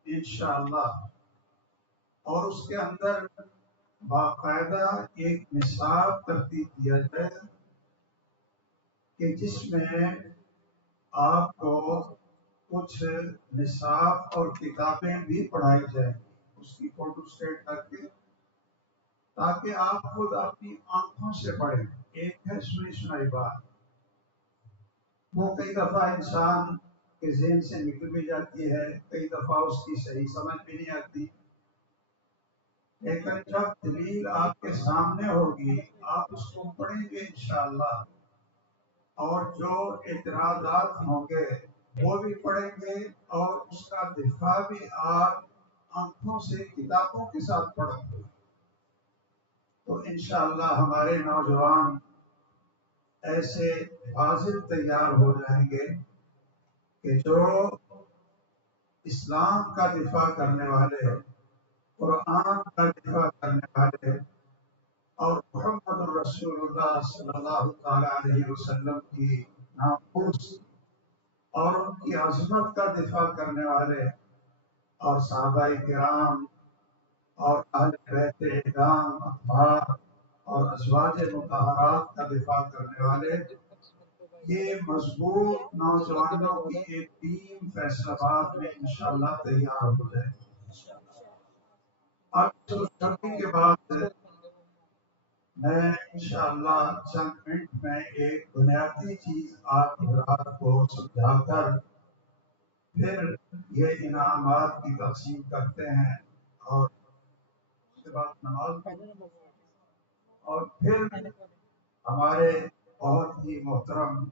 انشاءاللہ، اور اس کے اندر باقاعدہ ایک نصاب ترتیب کیا جائے کہ جس میں آپ کو کچھ نصاب اور کتابیں بھی پڑھائی جائیں گی، اس کی فوٹو اسٹیٹ کر کے، تاکہ آپ خود اپنی آنکھوں سے پڑھیں۔ ایک ہے سنی سنائی بات، وہ کئی دفعہ انسان کے ذہن سے نکل بھی جاتی ہے، کئی دفعہ اس کی صحیح سمجھ بھی نہیں آتی، لیکن جب دلیل آپ کے سامنے ہوگی آپ اس کو پڑھیں گے انشاءاللہ، اور جو اعتراضات ہوں گے وہ بھی پڑھیں گے، اور اس کا دفاع بھی آپ آنکھوں سے کتابوں کے ساتھ پڑھیں گے، تو انشاءاللہ ہمارے نوجوان ایسے حاضر تیار ہو جائیں گے کہ جو اسلام کا دفاع کرنے والے، قرآن کا دفاع کرنے والے، اور محمد الرسول اللہ صلی اللہ تعالی علیہ وسلم کی ناموس اور ان کی عظمت کا دفاع کرنے والے، اور صحابہ کرام اور اہل بیت اعظام اطہار اور ازواج مطہرات کا دفاع کرنے والے، یہ مضبوط نوجوانوں کی ایک ٹیم فیصلہ آباد میں انشاءاللہ تیار ہو جائے گی۔ اب چھٹی کے بعد میں انشاءاللہ چند منٹ میں ایک بنیادی چیز آپ حضرات کو سمجھا کر پھر یہ انعامات کی تقسیم کرتے ہیں، اور اس کے بعد نماز، اور پھر ہمارے بہت ہی محترم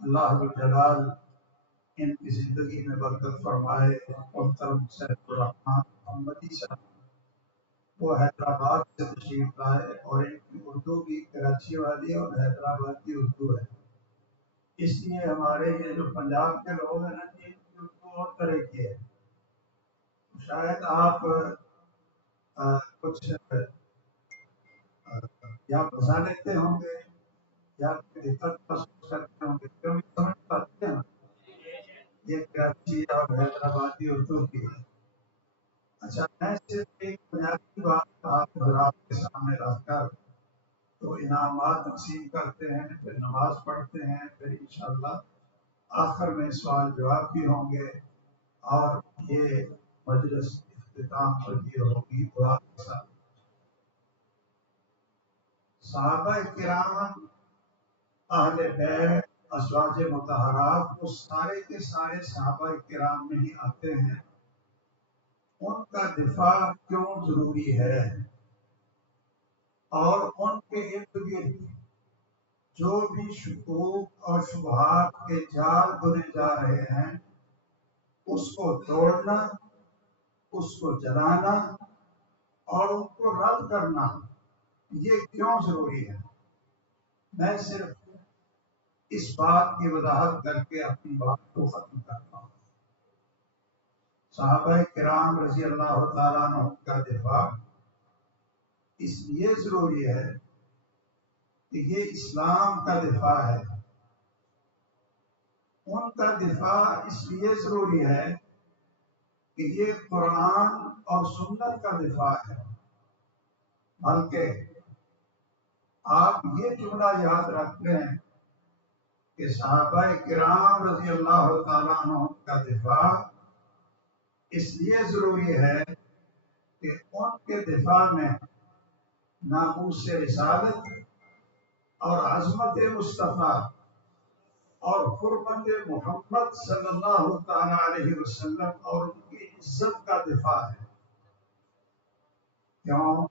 اللہ جلال ان کی زندگی میں برکت فرمائے، محترم سیف الرحمان محمدی صاحب، وہ حیدرآباد سے تشریف لائے، اور ان کی اردو بھی کراچی والی اور حیدرآباد کی اردو ہے، اس لیے ہمارے یہ جو پنجاب کے لوگ ہیں نا، ان کی اردو اور طرح کی ہے، شاید آپ کچھ یا بزا لیتے ہوں گے یا دقت محسوس کرتے ہوں گے، کیونکہ سمجھ پاتے ہیں یہ کراچی اور حیدرآبادی اردو کی ہے۔ اچھا، میں صرف ایک بنیادی بات آپ حضرات کے سامنے رکھ کر تو انعامات تقسیم کرتے ہیں، پھر نماز پڑھتے ہیں، پھر انشاءاللہ آخر میں سوال جواب بھی ہوں گے، اور یہ مجلس اختتام پذیر ہوگی دعا کے ساتھ۔ صحابہ کرام، اہل بیت، ازواج مطہرات، وہ سارے کے سارے صحابہ کرام میں ہی آتے ہیں، ان کا دفاع کیوں ضروری ہے، اور ان کے ارد گرد جو بھی شکوک اور شبہات کے جال بنے جا رہے ہیں اس کو توڑنا، اس کو جلانا اور ان کو رد کرنا، یہ کیوں ضروری ہے؟ میں صرف اس بات کی وضاحت کر کے اپنی بات کو ختم کرتا ہوں۔ صحابہ کرام رضی اللہ تعالیٰ عنہ کا دفاع اس لیے ضروری ہے کہ یہ اسلام کا دفاع ہے، ان کا دفاع اس لیے ضروری ہے کہ یہ قرآن اور سنت کا دفاع ہے، بلکہ آپ یہ جملہ یاد رکھ لیں کہ صحابہ کرام رضی اللہ تعالیٰ عنہ کا دفاع اس لیے ضروری ہے کہ ان کے دفاع میں ناموس رسالت اور عظمت مصطفیٰ اور حرمت محمد صلی اللہ تعالیٰ علیہ وسلم اور ان کی عزت کا دفاع ہے۔ کیوں؟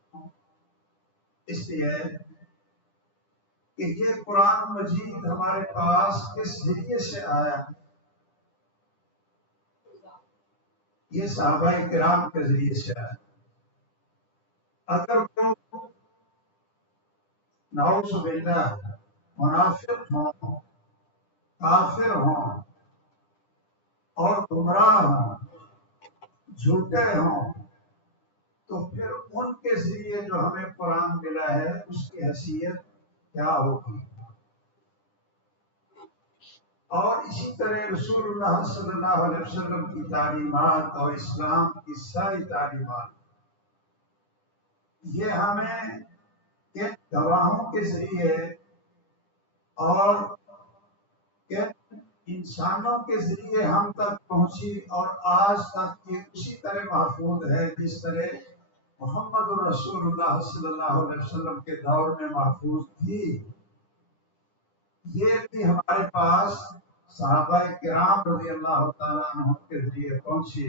اس لیے کہ یہ قرآن مجید ہمارے پاس کس ذریعے سے آیا؟ یہ صحابہ کرام کے ذریعے سے آیا۔ اگر وہ نعوذ باللہ منافق ہوں، کافر ہوں اور گمراہ ہوں، جھوٹے ہوں، تو پھر ان کے ذریعے جو ہمیں قرآن ملا ہے اس کی حیثیت کیا ہوگی؟ اور اسی طرح رسول اللہ صلی اللہ علیہ وسلم کی تعلیمات اور اسلام کی ساری تعلیمات، یہ ہمیں ان گواہوں کے ذریعے اور کہ انسانوں کے ذریعے ہم تک پہنچی اور آج تک یہ اسی طرح محفوظ ہے جس طرح محمد الرسول اللہ صلی اللہ علیہ وسلم کے دور میں محفوظ تھی۔ یہ بھی ہمارے پاس صحابہ کرام رضی اللہ تعالیٰ عنہ کے ذریعے پہنچی،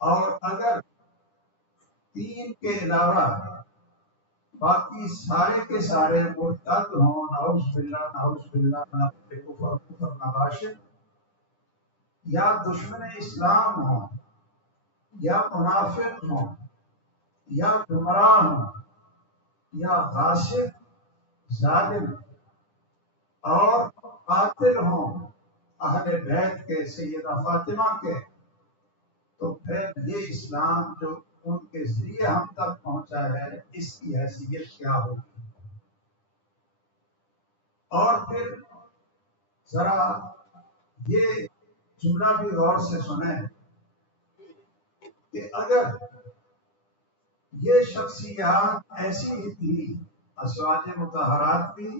اور اگر تین کے علاوہ باقی سارے کے سارے مرتد ہوں، نعوذ باللہ کفر نباشر، یا دشمن اسلام ہوں، یا منافق ہوں، یا گمراہ ہوں، یا غاصب ظالم اور قاتل ہوں اہل بیت کے، سیدہ فاطمہ کے، تو پھر یہ اسلام جو ان کے ذریعے ہم تک پہنچا ہے اس کی حیثیت کیا ہوگی۔ اور پھر ذرا یہ جملہ بھی غور سے سنیں کہ اگر یہ شخصیات ایسی ہی تھی، ازواج مطہرات بھی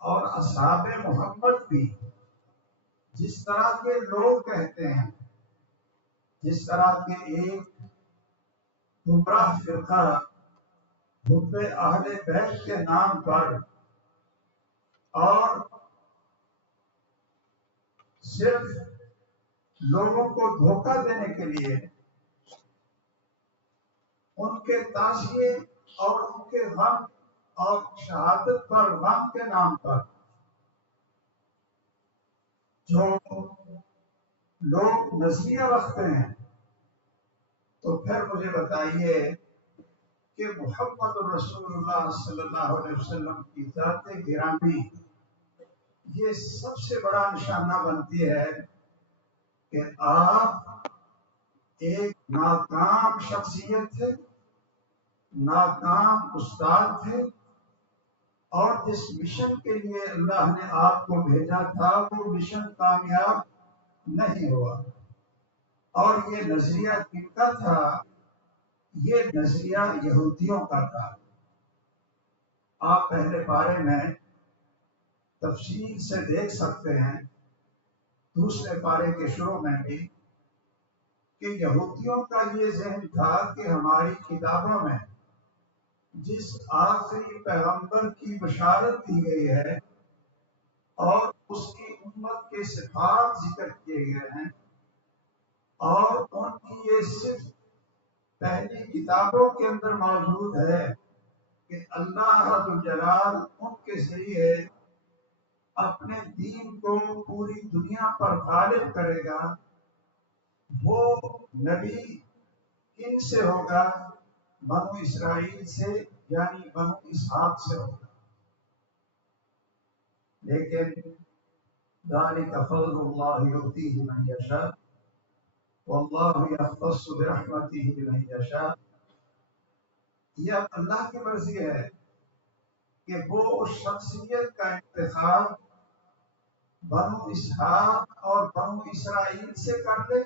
اور اصحاب محمد بھی، جس طرح کے لوگ کہتے ہیں، جس طرح کے ایک گمراہ فرقہ حب اہل بیت کے نام پر اور صرف لوگوں کو دھوکہ دینے کے لیے ان کے تعزیے اور ان کے غم اور شہادت پر غم کے نام پر جو لوگ نظریہ رکھتے ہیں، تو پھر مجھے بتائیے کہ محمد رسول اللہ صلی اللہ علیہ وسلم کی ذات گرامی یہ سب سے بڑا نشانہ بنتی ہے کہ آپ ایک ناکام شخصیت تھے، ناکام استاد تھے، اور جس مشن کے لیے اللہ نے آپ کو بھیجا تھا وہ مشن کامیاب نہیں ہوا۔ اور یہ نظریہ کن کا تھا؟ یہ نظریہ یہودیوں کا تھا۔ آپ پہلے پارے میں تفصیل سے دیکھ سکتے ہیں، دوسرے پارے کے شروع میں بھی، کہ یہودیوں کا یہ ذہن تھا کہ ہماری کتابوں میں جس آخری پیغمبر کی بشارت دی گئی ہے اور اس کی امت کے صفات ذکر کیے گئے ہیں، اور ان کی یہ صرف پہلی کتابوں کے اندر موجود ہے کہ اللہ رب الجلال ان کے ذریعے اپنے دین کو پوری دنیا پر غالب کرے گا، وہ نبی کن سے ہوگا؟ بنو اسرائیل سے، یعنی بنو اسحاق سے ہوگا۔ لیکن ذالک فضل اللہ یؤتیہ من یشاء واللہ یختص برحمتہ من یشاء، یہ اللہ کی مرضی ہے کہ وہ اس شخصیت کا انتخاب بنو اسحاق اور بنو اسرائیل سے کر لے،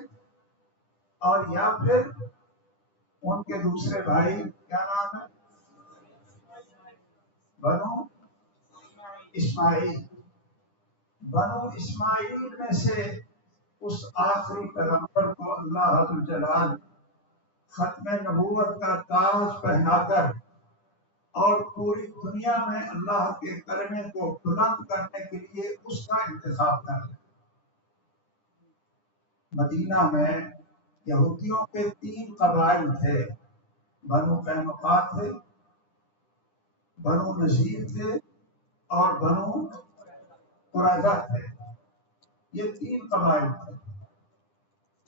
اور یا پھر ان کے دوسرے بھائی کیا نام ہے؟ بنو اسماعیل، بنو اسماعیل میں سے اس آخری پیغمبر کو اللہ رب الجلال ختم نبوت کا تاج پہنا کر اور پوری دنیا میں اللہ کے کلمے کو بلند کرنے کے لیے اس کا انتخاب کر لے۔ مدینہ میں یہودیوں کے 3 قبائل تھے، بنو قینقاع تھے، بنو نذیر تھے، اور بنو قریظہ تھے۔ یہ 3 قبائل تھے،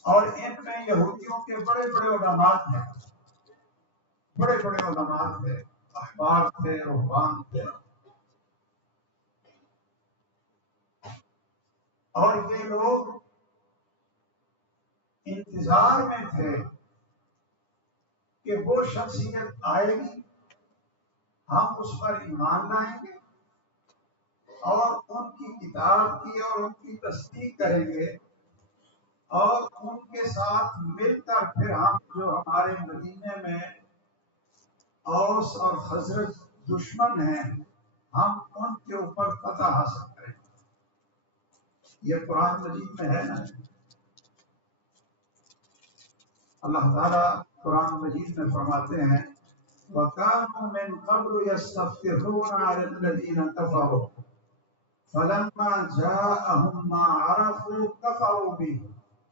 اور ان میں یہودیوں کے بڑے بڑے علماء تھے، بڑے بڑے علماء تھے، احبار تھے، رہبان تھے، اور یہ لوگ انتظار میں تھے کہ وہ شخصیت آئے گی، ہم اس پر ایمان لائیں گے اور ان کی کتاب کی اور ان کی تصدیق کریں گے، اور ان کے ساتھ مل کر پھر ہم جو ہمارے مدینے میں اوس اور خزرج دشمن ہیں ہم ان کے اوپر فتح حاصل کریں. یہ قرآن مجید میں ہے نا. اللہ تعالیٰ قرآن مجید میں فرماتے ہیں وَكَانُوا مِن قَبْلُ يَسْتَفْتِحُونَ عَلَى الَّذِينَ كَفَرُوا فَلَمَّا جَاءَهُم مَّا عَرَفُوا كَفَرُوا بِهِ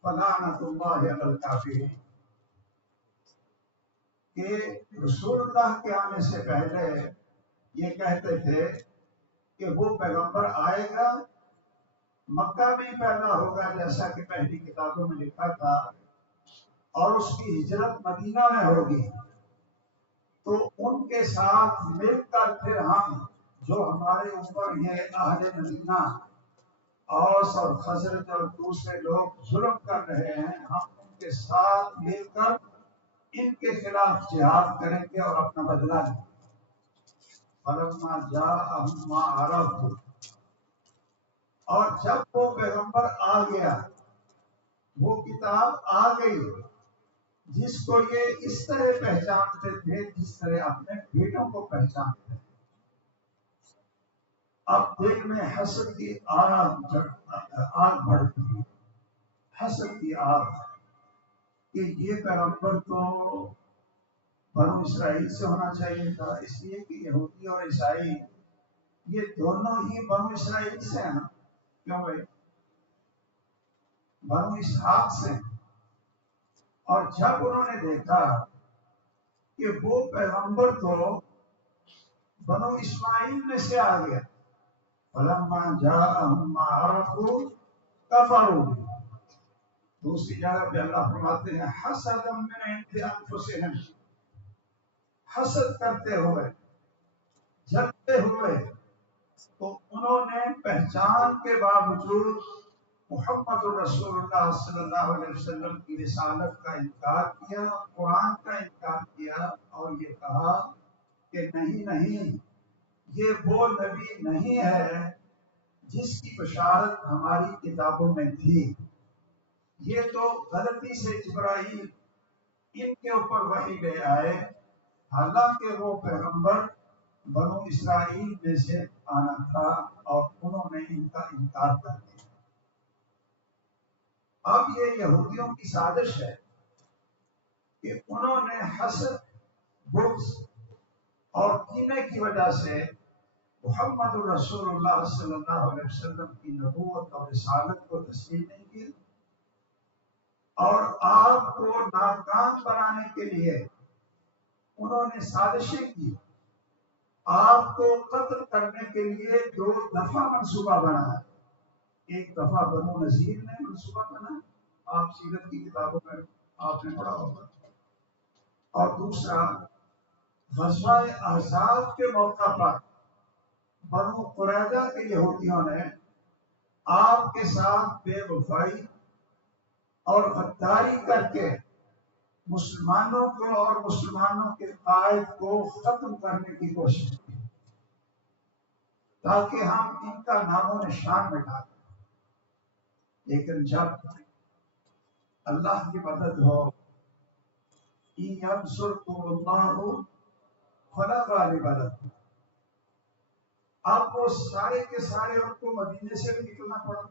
فَلَعْنَةُ اللَّهِ عَلَى الْكَافِرِينَ. کہ رسول اللہ کے آنے سے پہلے یہ کہتے تھے کہ وہ پیغمبر آئے گا مکہ میں پیدا ہوگا جیسا کہ پہلی کتابوں میں لکھا تھا اور اس کی ہجرت مدینہ میں ہوگی. تو ان کے ساتھ مل کر پھر ہم جو ہمارے اوپر یہ اہل مدینہ اوس اور خزرج اور دوسرے لوگ ظلم کر رہے ہیں ہم ان کے ساتھ مل کر ان کے خلاف جہاد کریں گے اور اپنا بدلہ لیں گے. فلما جاءہم ما عرفوا، اور جب وہ پیغمبر آ گیا وہ کتاب آ گئی جس کو یہ اس طرح پہچانتے تھے جس طرح اپنے بیٹوں کو پہچانتے تھے. اب دل میں حسد کی آگ بڑھتی ہے. حسد کی آگ کہ یہ پیغمبر تو بنو اسرائیل سے ہونا چاہیے تھا، اس لیے کہ یہودی اور عیسائی یہ دونوں ہی بنو اسرائیل سے ہیں نا. کیوں بھائی؟ بنو اسحاق سے. اور جب انہوں نے دیکھا کہ وہ پیغمبر تو بنو اسماعیل میں سے آ گیا فلما جاءہم ما عرفوا کفروا بہ. دوسری جگہ پہ اللہ فرماتے ہیں حسدا من عند انفسہم، حسد کرتے ہوئے جلتے ہوئے تو انہوں نے پہچان کے باوجود محمد رسول اللہ صلی اللہ علیہ وسلم کی رسالت کا انکار کیا، قرآن کا انکار کیا اور یہ کہا کہ نہیں یہ وہ نبی نہیں ہے جس کی بشارت ہماری کتابوں میں تھی. یہ تو غلطی سے جبرائیل ان کے اوپر وحی لے آئے، حالانکہ وہ پیغمبر بنو اسرائیل میں سے آنا تھا اور انہوں نے ان کا انکار کر دیا. اب یہ یہودیوں کی سازش ہے کہ انہوں نے حسد، بغض اور کینے کی وجہ سے محمد رسول اللہ صلی اللہ علیہ وسلم کی نبوت اور رسالت کو تسلیم نہیں کی اور آپ کو ناکام بنانے کے لیے انہوں نے سازشیں کی. آپ کو قتل کرنے کے لیے 2 دفعہ منصوبہ بنایا. ایک دفعہ بنو نذیر نے منصوبہ بنایا، آپ سیرت کی کتابوں میں آپ نے پڑھا ہوگا، اور دوسرا غزوہ احزاب کے موقع پر بنو قریظہ کے یہودیوں نے آپ کے ساتھ بے وفائی اور غداری کر کے مسلمانوں کو اور مسلمانوں کے قائد کو ختم کرنے کی کوشش کی تاکہ ہم ان کا نام و نشان مٹا دیں. لیکن جب اللہ کی مدد ہو، إِن يَنْصُرْكُمُ اللَّهُ فَلَا غَالِبَ لَكُمْ، اب وہ سارے کے سارے ان کو مدینے سے بھی نکلنا پڑا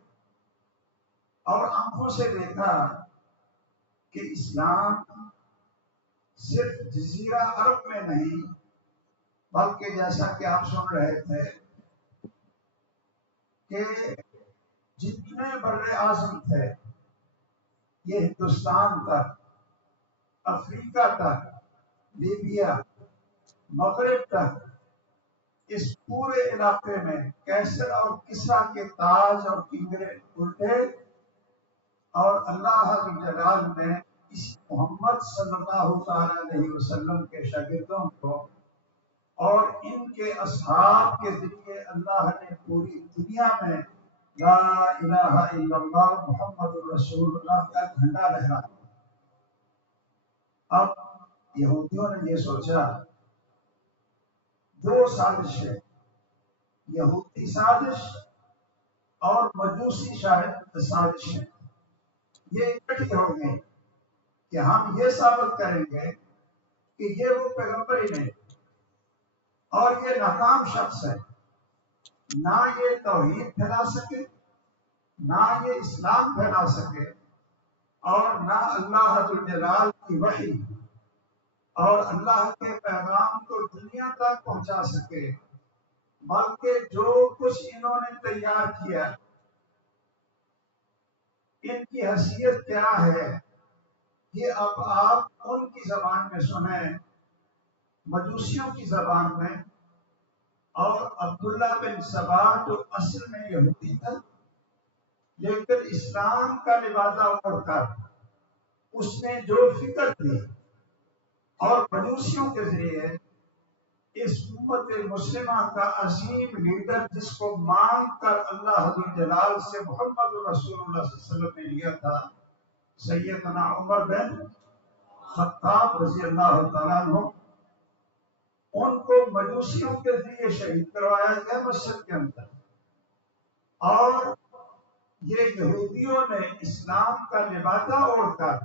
اور آنکھوں سے دیکھا کہ اسلام صرف جزیرہ عرب میں نہیں بلکہ جیسا کہ آپ سن رہے تھے کہ جتنے بر اعظم تھے یہ ہندوستان تک، افریقہ تک، لیبیا، مغرب تک، اس پورے علاقے میں کیسر اور کسرا کے تاج اور کنگرے الٹے اور اللہ جلال نے اس محمد صلی اللہ تعالی علیہ وسلم کے شاگردوں کو اور ان کے اصحاب کے ذریعے اللہ نے پوری دنیا میں لا الہ الا اللہ محمد رسول اللہ کا جھنڈا لہرایا. اب یہودیوں نے یہ سوچا 2 سازشیں، یہودی سازش اور مجوسی سازشیں، یہ اکٹھی ہو گئی کہ ہم یہ ثابت کریں گے کہ یہ وہ پیغمبر ہی نہیں اور یہ ناکام شخص ہے نہ یہ توحید پھیلا سکے، نہ یہ اسلام پھیلا سکے، اور نہ اللہ ذوالجلال کی وحی اور اللہ کے پیغام کو دنیا تک پہنچا سکے، بلکہ جو کچھ انہوں نے تیار کیا ان کی حیثیت کیا ہے یہ اب آپ ان کی زبان میں سنیں، مجوسیوں کی زبان میں۔ اور عبداللہ بن سبا جو اصل میں یہودی تھا لیکن اسلام کا لبادہ اوڑھ کر اس نے جو فکر دی اور مجوسیوں کے ذریعے اس امت مسلمہ کا عظیم لیڈر جس کو مانگ کر اللہ ذوالجلال سے محمد رسول اللہ صلی اللہ علیہ وسلم نے لیا تھا، سیدنا عمر بن خطاب رضی اللہ تعالیٰ عنہ، ان کو مجوسیوں کے ذریعے شہید کروایا گیا مسجد کے اندر۔ اور یہ یہودیوں نے اسلام کا لبادہ اوڑھ کر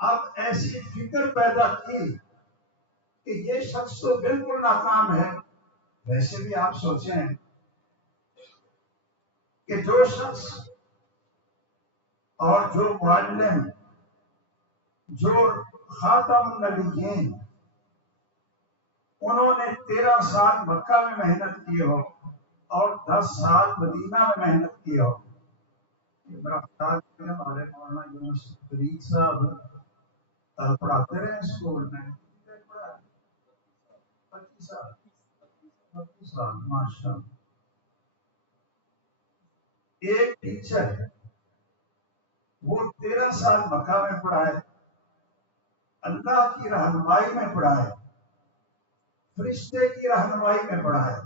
اب ایسی فکر پیدا کی کہ یہ شخص تو بالکل ناکام ہے۔ ویسے بھی آپ سوچیں کہ جو شخص اور جو معلم، جو خاتم النبیین، انہوں نے 13 سال مکہ میں محنت کی ہو اور 10 سال مدینہ میں محنت کی ہو۔ میرا خیال ہے ہمارے مولانا یونس فرید صاحب پڑھاتے رہے اسکول میں 25 سال ماشاء اللہ۔ ایک ٹیچر ہے، وہ 13 سال مکہ میں پڑھائے، اللہ کی رہنمائی میں پڑھائے، فرشتے کی رہنمائی میں پڑھائے،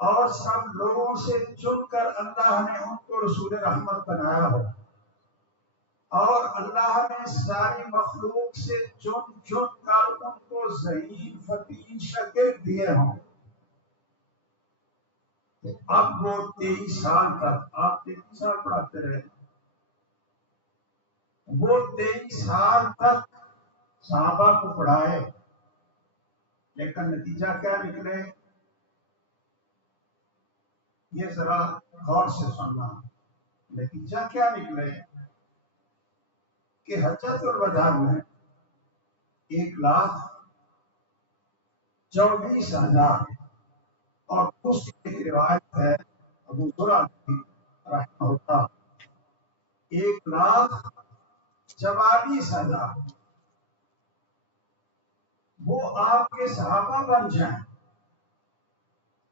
اور سب لوگوں سے چن کر اللہ نے ان کو رسول رحمت بنایا ہو، اور اللہ نے ساری مخلوق سے چن چن کر ان کو ذہین فتین شاگرد دیے ہوں۔ اب وہ 23 سال تک، آپ 23 سال پڑھاتے رہے، وہ 23 سال تک صحابہ کو پڑھائے، لیکن نتیجہ کیا نکلے یہ ذرا غور سے سننا۔ نتیجہ کیا نکلے کہ حجۃ الوداع میں 1,24,000، اور اس کی ایک روایت ہے ابو ذرا کی رحمہ اللہ 1,44,000 وہ آپ کے صحابہ بن جائیں۔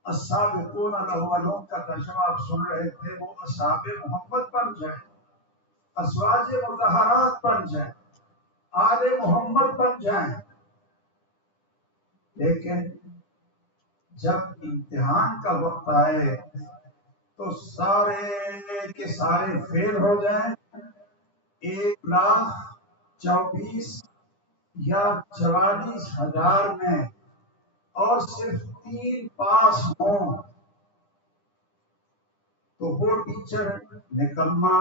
السابقون الاولون کا ترجمہ آپ سن رہے تھے، وہ اصحاب محمد بن جائیں، ازواج مطہرات بن جائیں، آل محمد بن جائیں۔ لیکن جب امتحان کا وقت آئے تو سارے کے سارے فیل ہو جائیں، 1,24,000 یا 44,000 میں اور صرف 3 پاس ہوں تو وہ ٹیچر نکما،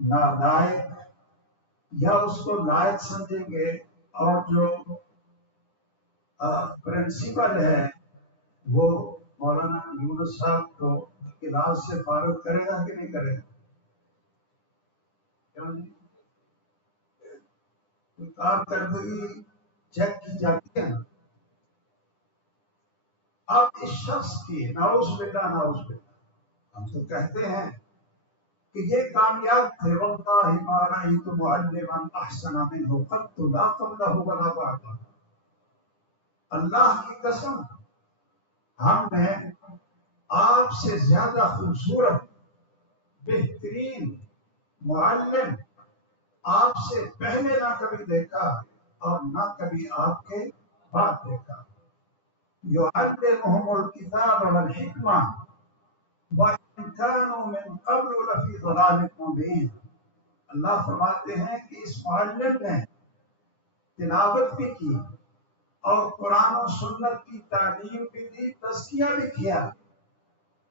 نالائق، یا اس کو لائق سمجھیں گے، اور جو پرنسپل ہے وہ مولانا یونس صاحب کو کلاس سے فارغ کرے گا کہ نہیں کرے گا؟ کارکردگی چیک کی جاتی ہے نا۔ اب اس شخص کی نعوذ باللہ ہم تو کہتے ہیں کہ یہ کامیاب تھے، واللہ ما رأیت معلما احسن منہ قط لا قبلہ ولا بعدہ۔ اللہ کی قسم ہم نے آپ سے زیادہ خوبصورت، بہترین معلم آپ سے پہلے نہ کبھی دیکھا اور نہ کبھی آپ کے بعد دیکھا۔ يعلمهم الكتاب والحکمہ وَإِن كَانُوا مِن قَبْلُ لَفِي ضَلَالٍ مُبِينٍ۔ اللہ فرماتے ہیں کہ اس معلم نے تلاوت بھی کی اور قرآن و سنت کی تعلیم بھی دی، تزکیہ بھی کیا،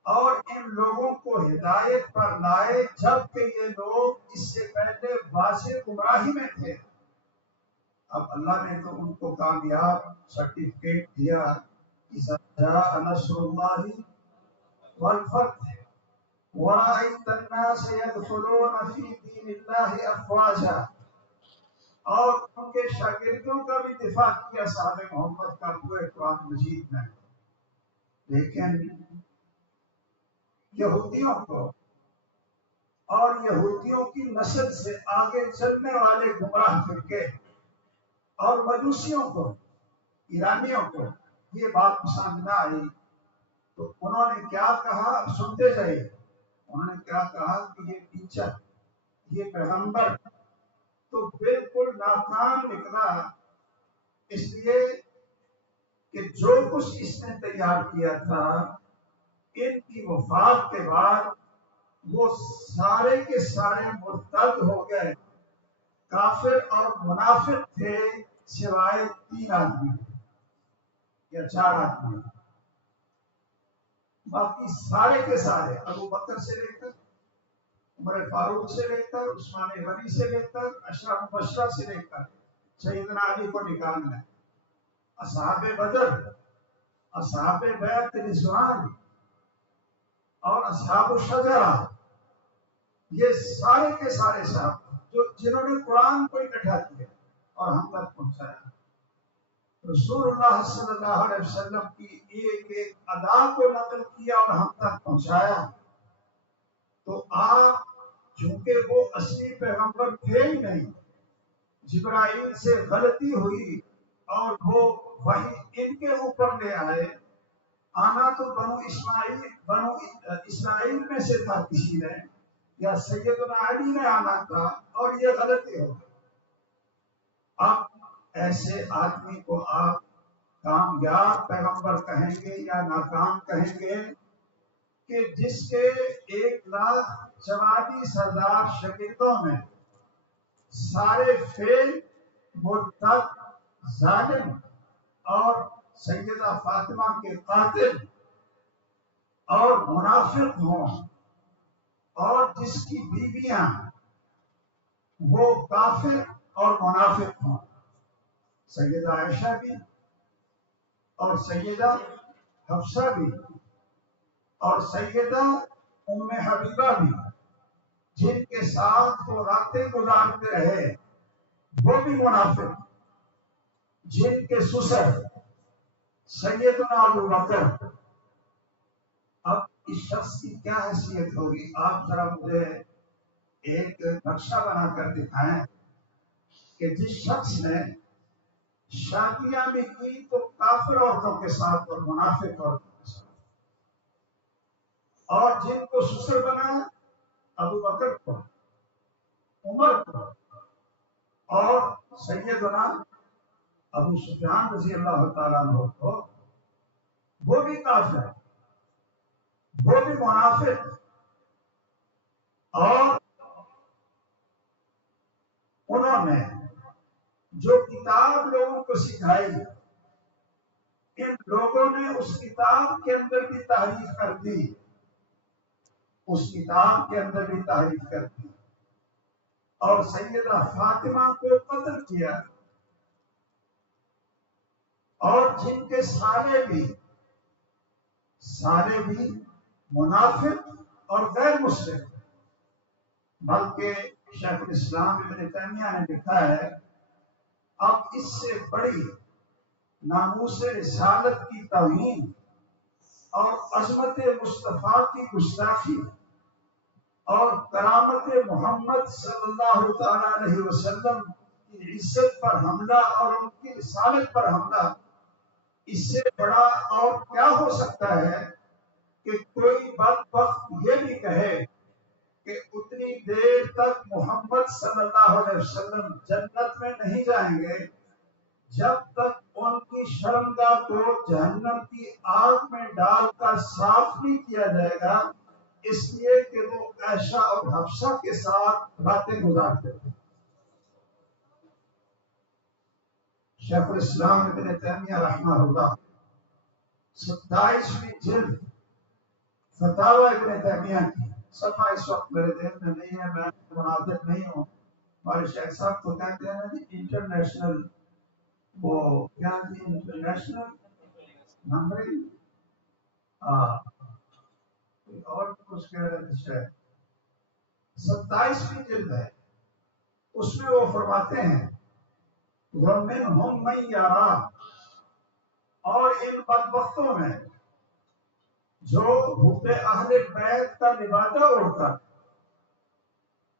اور ان لوگوں کو ہدایت پر لائے جبکہ یہ لوگ اس سے پہلے واضح گمراہی میں تھے۔ اب اللہ نے تو ان کو کامیاب سرٹیفکیٹ دیا إذا جاء نصر الله والفتح ورأيت الناس يدخلون في دين الله أفواجا. اور ان کے شاگردوں کا بھی دفاع کیا صحابہ محمد کا پورے قرآن مجید میں. لیکن یہودیوں کو اور یہودیوں کی نسل سے آگے چلنے والے گمراہ فرقے اور مجوسیوں کو، ایرانیوں کو یہ بات پسند نہ آئی، تو انہوں نے کیا کہا، سنتے جائیے. انہوں نے کیا کہا کہ یہ ٹیچر، یہ پیغمبر تو بالکل ناکام نکلا، اس لیے کہ جو کچھ اس نے تیار کیا تھا ان کی وفات کے بعد وہ سارے کے سارے مرتد ہو گئے، کافر اور منافق تھے سوائے 3 آدمی یا 4 آدمی. باقی سارے کے سارے ابو بکر سے لے کر عمر فاروق سے لے کر عثمان غنی سے لے کر اشرف مبشرہ سے لے کر سیدنا علی کو نکالنا، اصحاب بدر، اصحاب بیعت رضوان اور اصحاب الشجرہ، یہ سارے کے سارے صاحب جنہوں نے قرآن کو اکٹھا کیا اور ہم تک پہنچایا، رسول اللہ صلی اللہ علیہ وسلم کی ایک ایک ادا کو نقل کیا اور ہم تک پہنچایا. تو آپ چونکہ وہ اصلی پیغمبر تھے ہی نہیں، جبرائیل سے غلطی ہوئی اور وہ وہی ان کے اوپر لے آئے. آنا تو بنو اسرائیل میں سے تھا کسی نے، یا سیدنا علی نے آنا تھا، اور یہ غلطی ہو. اب ایسے آدمی کو آپ کامیاب پیغمبر کہیں گے یا ناکام کہیں گے کہ جس کے 1,44,000 شاگردوں میں سارے فیل، مرتد، ظالم اور سیدہ فاطمہ کے قاتل اور منافق ہوں، اور جس کی بیویاں وہ کافر اور منافق ہوں، سیدہ عائشہ بھی اور سیدہ حفصہ بھی اور سیدہ ام حبیبہ بھی، جن کے ساتھ وہ راتیں گزارتے رہے، وہ بھی منافق. جن کے سسر سیدنا ابو بکر، اب اس شخص کی کیا حیثیت ہوگی؟ آپ ذرا مجھے ایک نقشہ بنا کر دکھائیں کہ جس شخص نے شادیاں بھی کی تو کافر عورتوں کے ساتھ اور منافق عورتوں کے ساتھ، اور جن کو سسر بنایا ابو بکر کو، عمر کو اور سیدنا ابو سفیان رضی اللہ تعالیٰ عنہ کو، وہ بھی کافر، وہ بھی منافق. اور انہوں نے جو کتاب لوگوں کو سکھائی، ان لوگوں نے اس کتاب کے اندر بھی تحریف کر دی، اس کتاب کے اندر بھی تحریف کر دی اور سیدہ فاطمہ کو قتل کیا. اور جن کے سارے بھی منافق اور غیر مسلم، بلکہ شیخ الاسلام ابن تیمیہ نے لکھا ہے اب اس سے بڑی ناموس رسالت کی توہین اور عظمت مصطفیٰ کی گستاخی اور کرامت محمد صلی اللہ تعالی علیہ وسلم کی عزت پر حملہ اور ان کی رسالت پر حملہ، اس سے بڑا اور کیا ہو سکتا ہے کہ کوئی بدبخت یہ بھی کہے کہ اتنی دیر تک محمد صلی اللہ علیہ وسلم جنت میں نہیں جائیں گے جب تک ان کی شرمگاہ کو جہنم کی آگ میں ڈال کر صاف نہیں کیا جائے گا، اس لیے کہ وہ عائشہ اور حفصہ کے ساتھ راتیں گزارتے تھے. شیخ الاسلام ابن تیمیہ رحمہ اللہ 27ویں جلد فتاوی ابن تیمیہ کی صفحہ اس وقت میرے ذہن میں نہیں ہے، میں مناظر نہیں ہوں. ہمارے شیخ صاحب کو کہتے ہیں نا جی انٹرنیشنل، وہ کیا جی انٹرنیشنل نمبر اور کچھ کہہ رہے تھے 27ویں جلد ہے، اس میں وہ فرماتے ہیں وَمِنْهُمْ مَنْ يَرَى، اور ان بدبختوں میں جو بھوتے اہل بیت کا لبادہ اڑتا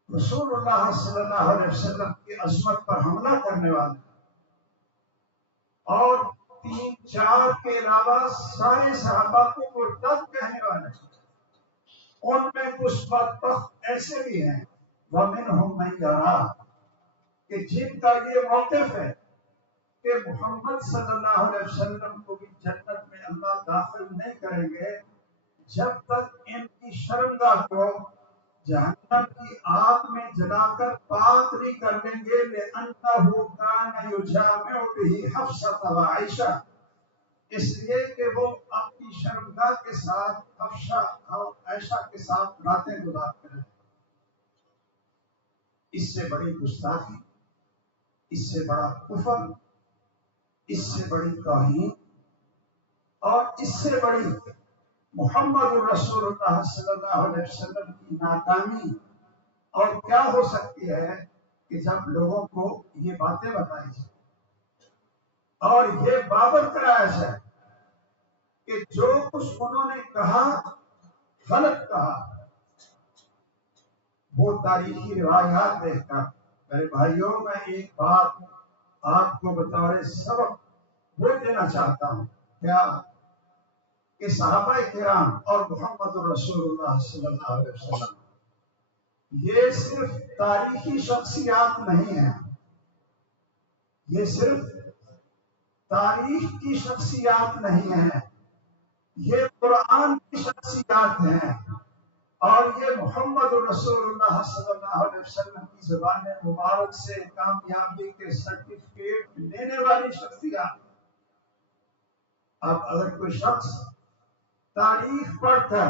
رسول اللہ صلی اللہ علیہ وسلم کی عظمت پر حملہ کرنے والے اور 3-4 کے علاوہ سارے صحابہ کو مرتد کہنے والے، ان میں کچھ بدبخت ایسے بھی ہیں وَمِنْهُمْ مَنْ يَرَى، کہ جن کا یہ موقف ہے کہ محمد صلی اللہ علیہ وسلم کو بھی جنت میں اللہ داخل نہیں کریں گے جب تک ان کی شرمگاہ کو جہنم کی آگ میں جلا کر پاک نہیں کر لیں گے لِأَنَّهُ كَانَ يُجَامِعُ بِهِ حَفْصَةَ وَعَائِشَةَ، اس لیے کہ وہ اپنی شرمگاہ کے ساتھ حفصہ اور عائشہ کے ساتھ راتیں گزارتے رہے۔ اس سے بڑی گستاخی، اس سے بڑا کفر، اس سے بڑی توہین اور اس سے بڑی محمد الرسول اللہ صلی اللہ علیہ وسلم کی ناکامی اور کیا ہو سکتی ہے کہ جب لوگوں کو یہ باتیں بتائی جائیں اور یہ بابر کرایا جائے کہ جو کچھ انہوں نے کہا غلط کہا۔ وہ تاریخی روایات دیکھ کر میرے بھائیوں میں ایک بات آپ کو بطور سبق وہ دینا چاہتا ہوں، کیا کہ صحابہ کرام اور محمد الرسول اللہ صلی اللہ علیہ وسلم یہ صرف تاریخی شخصیات نہیں ہیں، یہ صرف تاریخ کی شخصیات نہیں ہیں، یہ قرآن کی شخصیات ہیں، اور یہ محمد الرسول اللہ صلی اللہ علیہ وسلم کی زبان مبارک سے کامیابی کے سرٹیفکیٹ لینے والی شخصیات۔ اب اگر کوئی شخص تاریخ پڑھ کر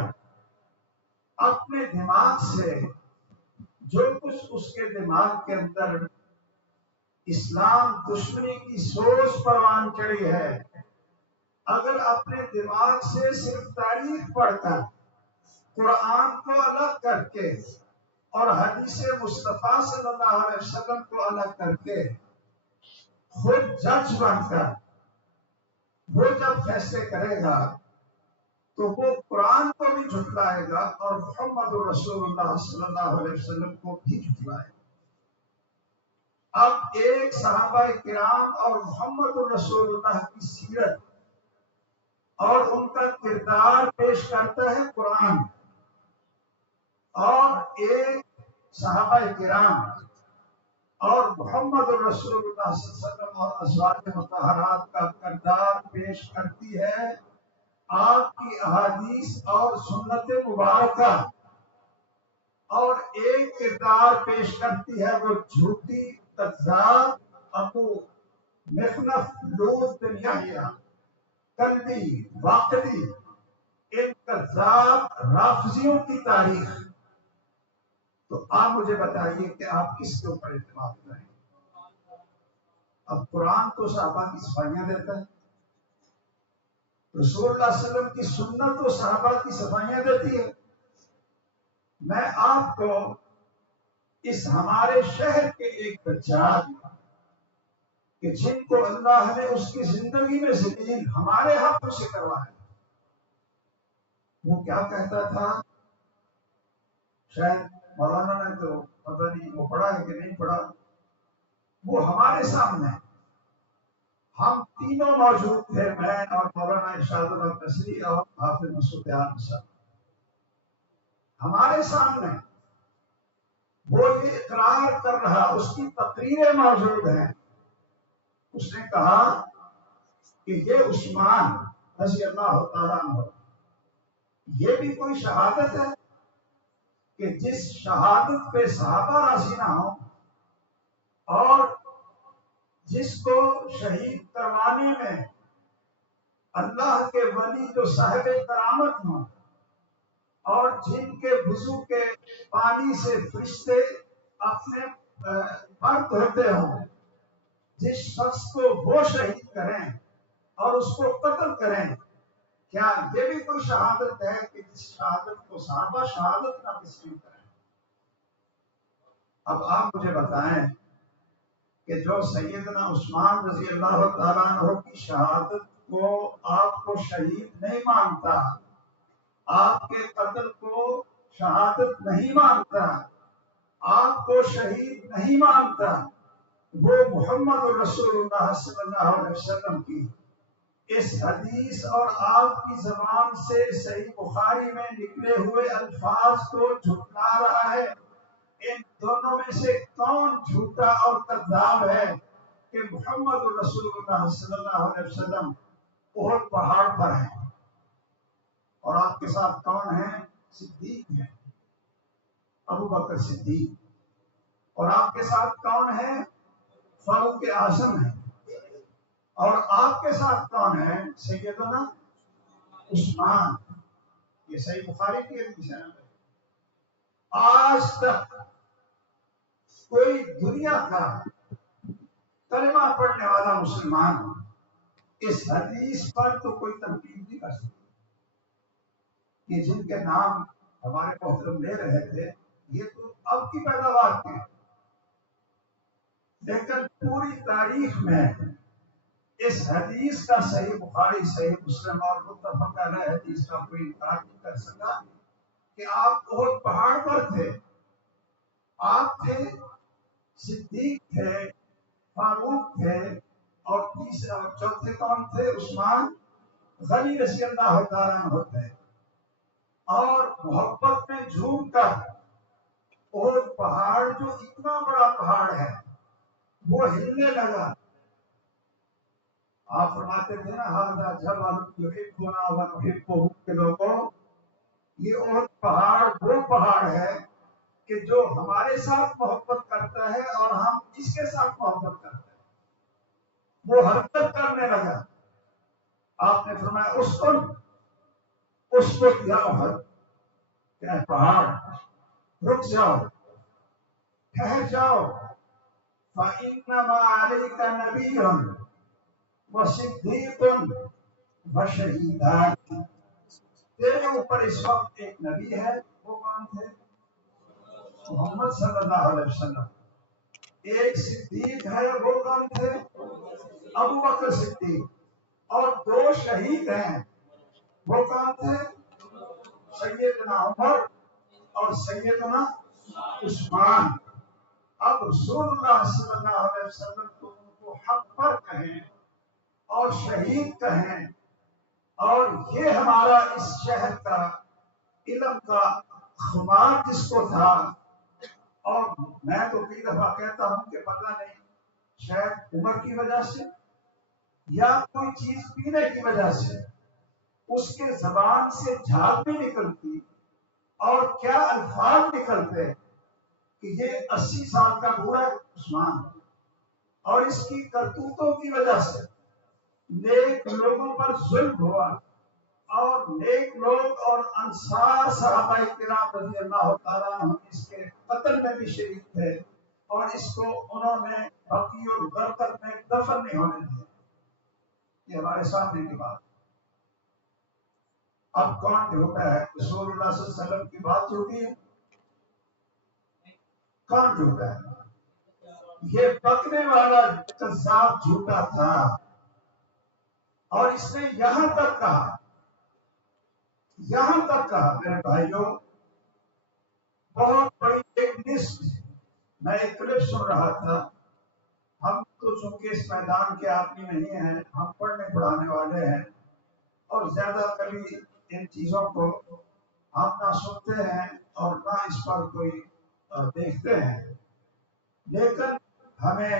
اپنے دماغ سے جو کچھ اس کے دماغ کے اندر اسلام دشمنی کی سوچ پروان چڑھی ہے، اگر اپنے دماغ سے صرف تاریخ پڑھ کر قرآن کو الگ کر کے اور حدیث مصطفیٰ صلی اللہ علیہ وسلم کو الگ کر کے خود جج بن کر وہ جب فیصلے کرے گا تو وہ قرآن کو بھی جھٹلائے گا اور محمد الرسول اللہ صلی اللہ علیہ وسلم کو بھی جھٹلائے گا۔ اب ایک صحابہ کرام اور محمد الرسول اللہ کی سیرت اور ان کا کردار پیش کرتا ہے قرآن، اور ایک صحابہ کرام اور محمد الرسول اللہ صلی اللہ علیہ وسلم اور ازواج مطہرات کا کردار پیش کرتی ہے آپ کی احادیث اور سنت مبارکہ، اور ایک کردار پیش کرتی ہے وہ جھوٹی کذاب ابو مخنف لوط بن یحییٰ کلبی واقعی، ان کذاب رافضیوں کی تاریخ۔ تو آپ مجھے بتائیے کہ آپ کس کے اوپر اعتماد کریں؟ اب قرآن تو صحابہ کی صفائیاں دیتا ہے، رسول اللہ صلی اللہ علیہ وسلم کی سنت تو صحابہ کی صفائیاں دیتی ہے۔ میں آپ کو اس ہمارے شہر کے ایک بچہ کہ جن کو اللہ نے اس کی زندگی میں ذلیل ہمارے ہاتھوں سے کروایا، وہ کیا کہتا تھا، شاید مولانا نے تو پتہ نہیں وہ پڑھا ہے کہ نہیں پڑھا، وہ ہمارے سامنے ہم تینوں موجود تھے، میں اور مولانا ارشاد الحق نصری اور حافظ مسعود احمد صاحب، ہمارے سامنے وہ یہ اقرار کر رہا، اس کی تقریریں موجود ہیں، اس نے کہا کہ یہ عثمان رضی اللہ تعالیٰ عنہ، یہ بھی کوئی شہادت ہے کہ جس شہادت پہ صحابہ راضی نہ ہوں اور جس کو شہید کروانے میں اللہ کے ولی جو صاحب کرامت ہوں اور جن کے وضو کے پانی سے فرشتے اپنے پر دھوتے ہوں، جس شخص کو وہ شہید کریں اور اس کو قتل کریں کیا یہ بھی کوئی شہادت ہے کہ جس شہادت کو صحابہ شہادت نہ تسلیم کریں؟ اب آپ مجھے بتائیں کہ جو سیدنا عثمان رضی اللہ تعالیٰ عنہ کی شہادت کو آپ کو شہید نہیں مانتا، آپ کے قتل کو شہادت نہیں مانتا، آپ کو شہید نہیں مانتا، وہ محمد رسول اللہ صلی اللہ علیہ وسلم کی اس حدیث اور آپ کی زبان سے صحیح بخاری میں نکلے ہوئے الفاظ کو جھٹلا رہا ہے؟ ان دونوں میں سے کون جھوٹا اور کذاب ہے کہ محمد رسول اللہ صلی اللہ علیہ وسلم احد پہاڑ پر ہیں اور آپ کے ساتھ کون ہیں؟ صدیق ہیں، ابو بکر صدیق، اور آپ کے ساتھ کون ہے؟ فاروق اعظم ہیں، اور آپ کے ساتھ کون ہے؟ سیدنا عثمان۔ یہ صحیح بخاری کی حدیث ہے۔ آج تک کوئی دنیا کا کلمہ پڑھنے والا مسلمان اس حدیث پر تو کوئی تنقید نہیں کر سکتا۔ یہ جن کے نام ہمارے محترم لے رہے تھے یہ تو اب کی پیداوار کے، لیکن پوری تاریخ میں اس حدیث کا صحیح بخاری، صحیح مسلم اور متفق علیہ حدیث کا کوئی انکار نہیں کر سکا کہ آپ احد پہاڑ پر تھے، آپ تھے، صدیق تھے، فاروق تھے، اور تیسرے اور چوتھے کون تھے؟ عثمان غنی رضی اللہ تعالیٰ عنہ تھے، اور محبت میں جھوم کر احد پہاڑ جو اتنا بڑا پہاڑ ہے وہ ہلنے لگا۔ آپ فرماتے تھے نا ہاذا جبل یحبنا ونحبہ کے لوگوں، یہ احد پہاڑ وہ پہاڑ ہے کہ جو ہمارے ساتھ محبت کرتا ہے اور ہم اس کے ساتھ محبت کرتے ہیں۔ وہ حرکت کرنے لگا۔ آپ نے فرمایا اس کو یا احد، کیا پہاڑ، رک جاؤ، ٹھہر جاؤ، فَإِنَّمَا عَلَيْكَ نَبِيٌّ وَصِدِّيقٌ وَشَهِيدَانِ، تیرے اوپر اس وقت ایک نبی ہے، وہ کون تھے؟ محمد صلی اللہ علیہ وسلم۔ ایک صدیق ہے، وہ کون تھے؟ ابو بکر صدیق، اور دو شہید ہیں، وہ کون تھے؟ سیدنا عمر اور سیدنا عثمان۔ اب رسول اللہ صلی اللہ علیہ وسلم تو ان کو حق پر کہیں اور شہید کہیں، اور یہ ہمارا اس شہر کا علم کا خمار جس کو تھا، اور میں تو کئی دفعہ کہتا ہوں کہ پتہ نہیں شاید عمر کی وجہ سے یا کوئی چیز پینے کی وجہ سے اس کے زبان سے جھاگ بھی نکلتی اور کیا الفاظ نکلتے کہ یہ 80 سال کا بوڑھا عثمان ہے، اور اس کی کرتوتوں کی وجہ سے نیک لوگوں پر ظلم ہوا، اور نیک لوگ اور انصار صحابہ کرام رضی اللہ تعالیٰ عنہ اس کے قتل میں بھی شریک تھے، اور اس کو انہوں نے بقیع الغرقد میں دفن نہیں ہونے دیا۔ یہ ہمارے سامنے کی بات۔ اب کون جھوٹا ہے؟ رسول اللہ صلی اللہ علیہ وسلم کی بات جھوٹی ہے؟ کون جھوٹا ہے؟ یہ بکنے والا قذاب جھوٹا تھا، اور اس نے یہاں تک کہا میرے بھائیوں، بہت بڑی ایک لسٹ، میں ایک کلپ سن رہا تھا، ہم تو چونکہ اس میدان کے آدمی نہیں ہیں، ہم پڑھنے پڑھانے والے ہیں، اور زیادہ کبھی ان چیزوں کو ہم نہ سنتے ہیں اور نہ اس پر کوئی دیکھتے ہیں، لیکن ہمیں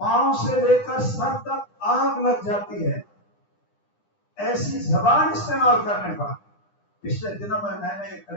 پاؤں سے لے کر سر تک آگ لگ جاتی ہے ایسی زبان استعمال کرنے پر۔ پچھلے دنوں میں نے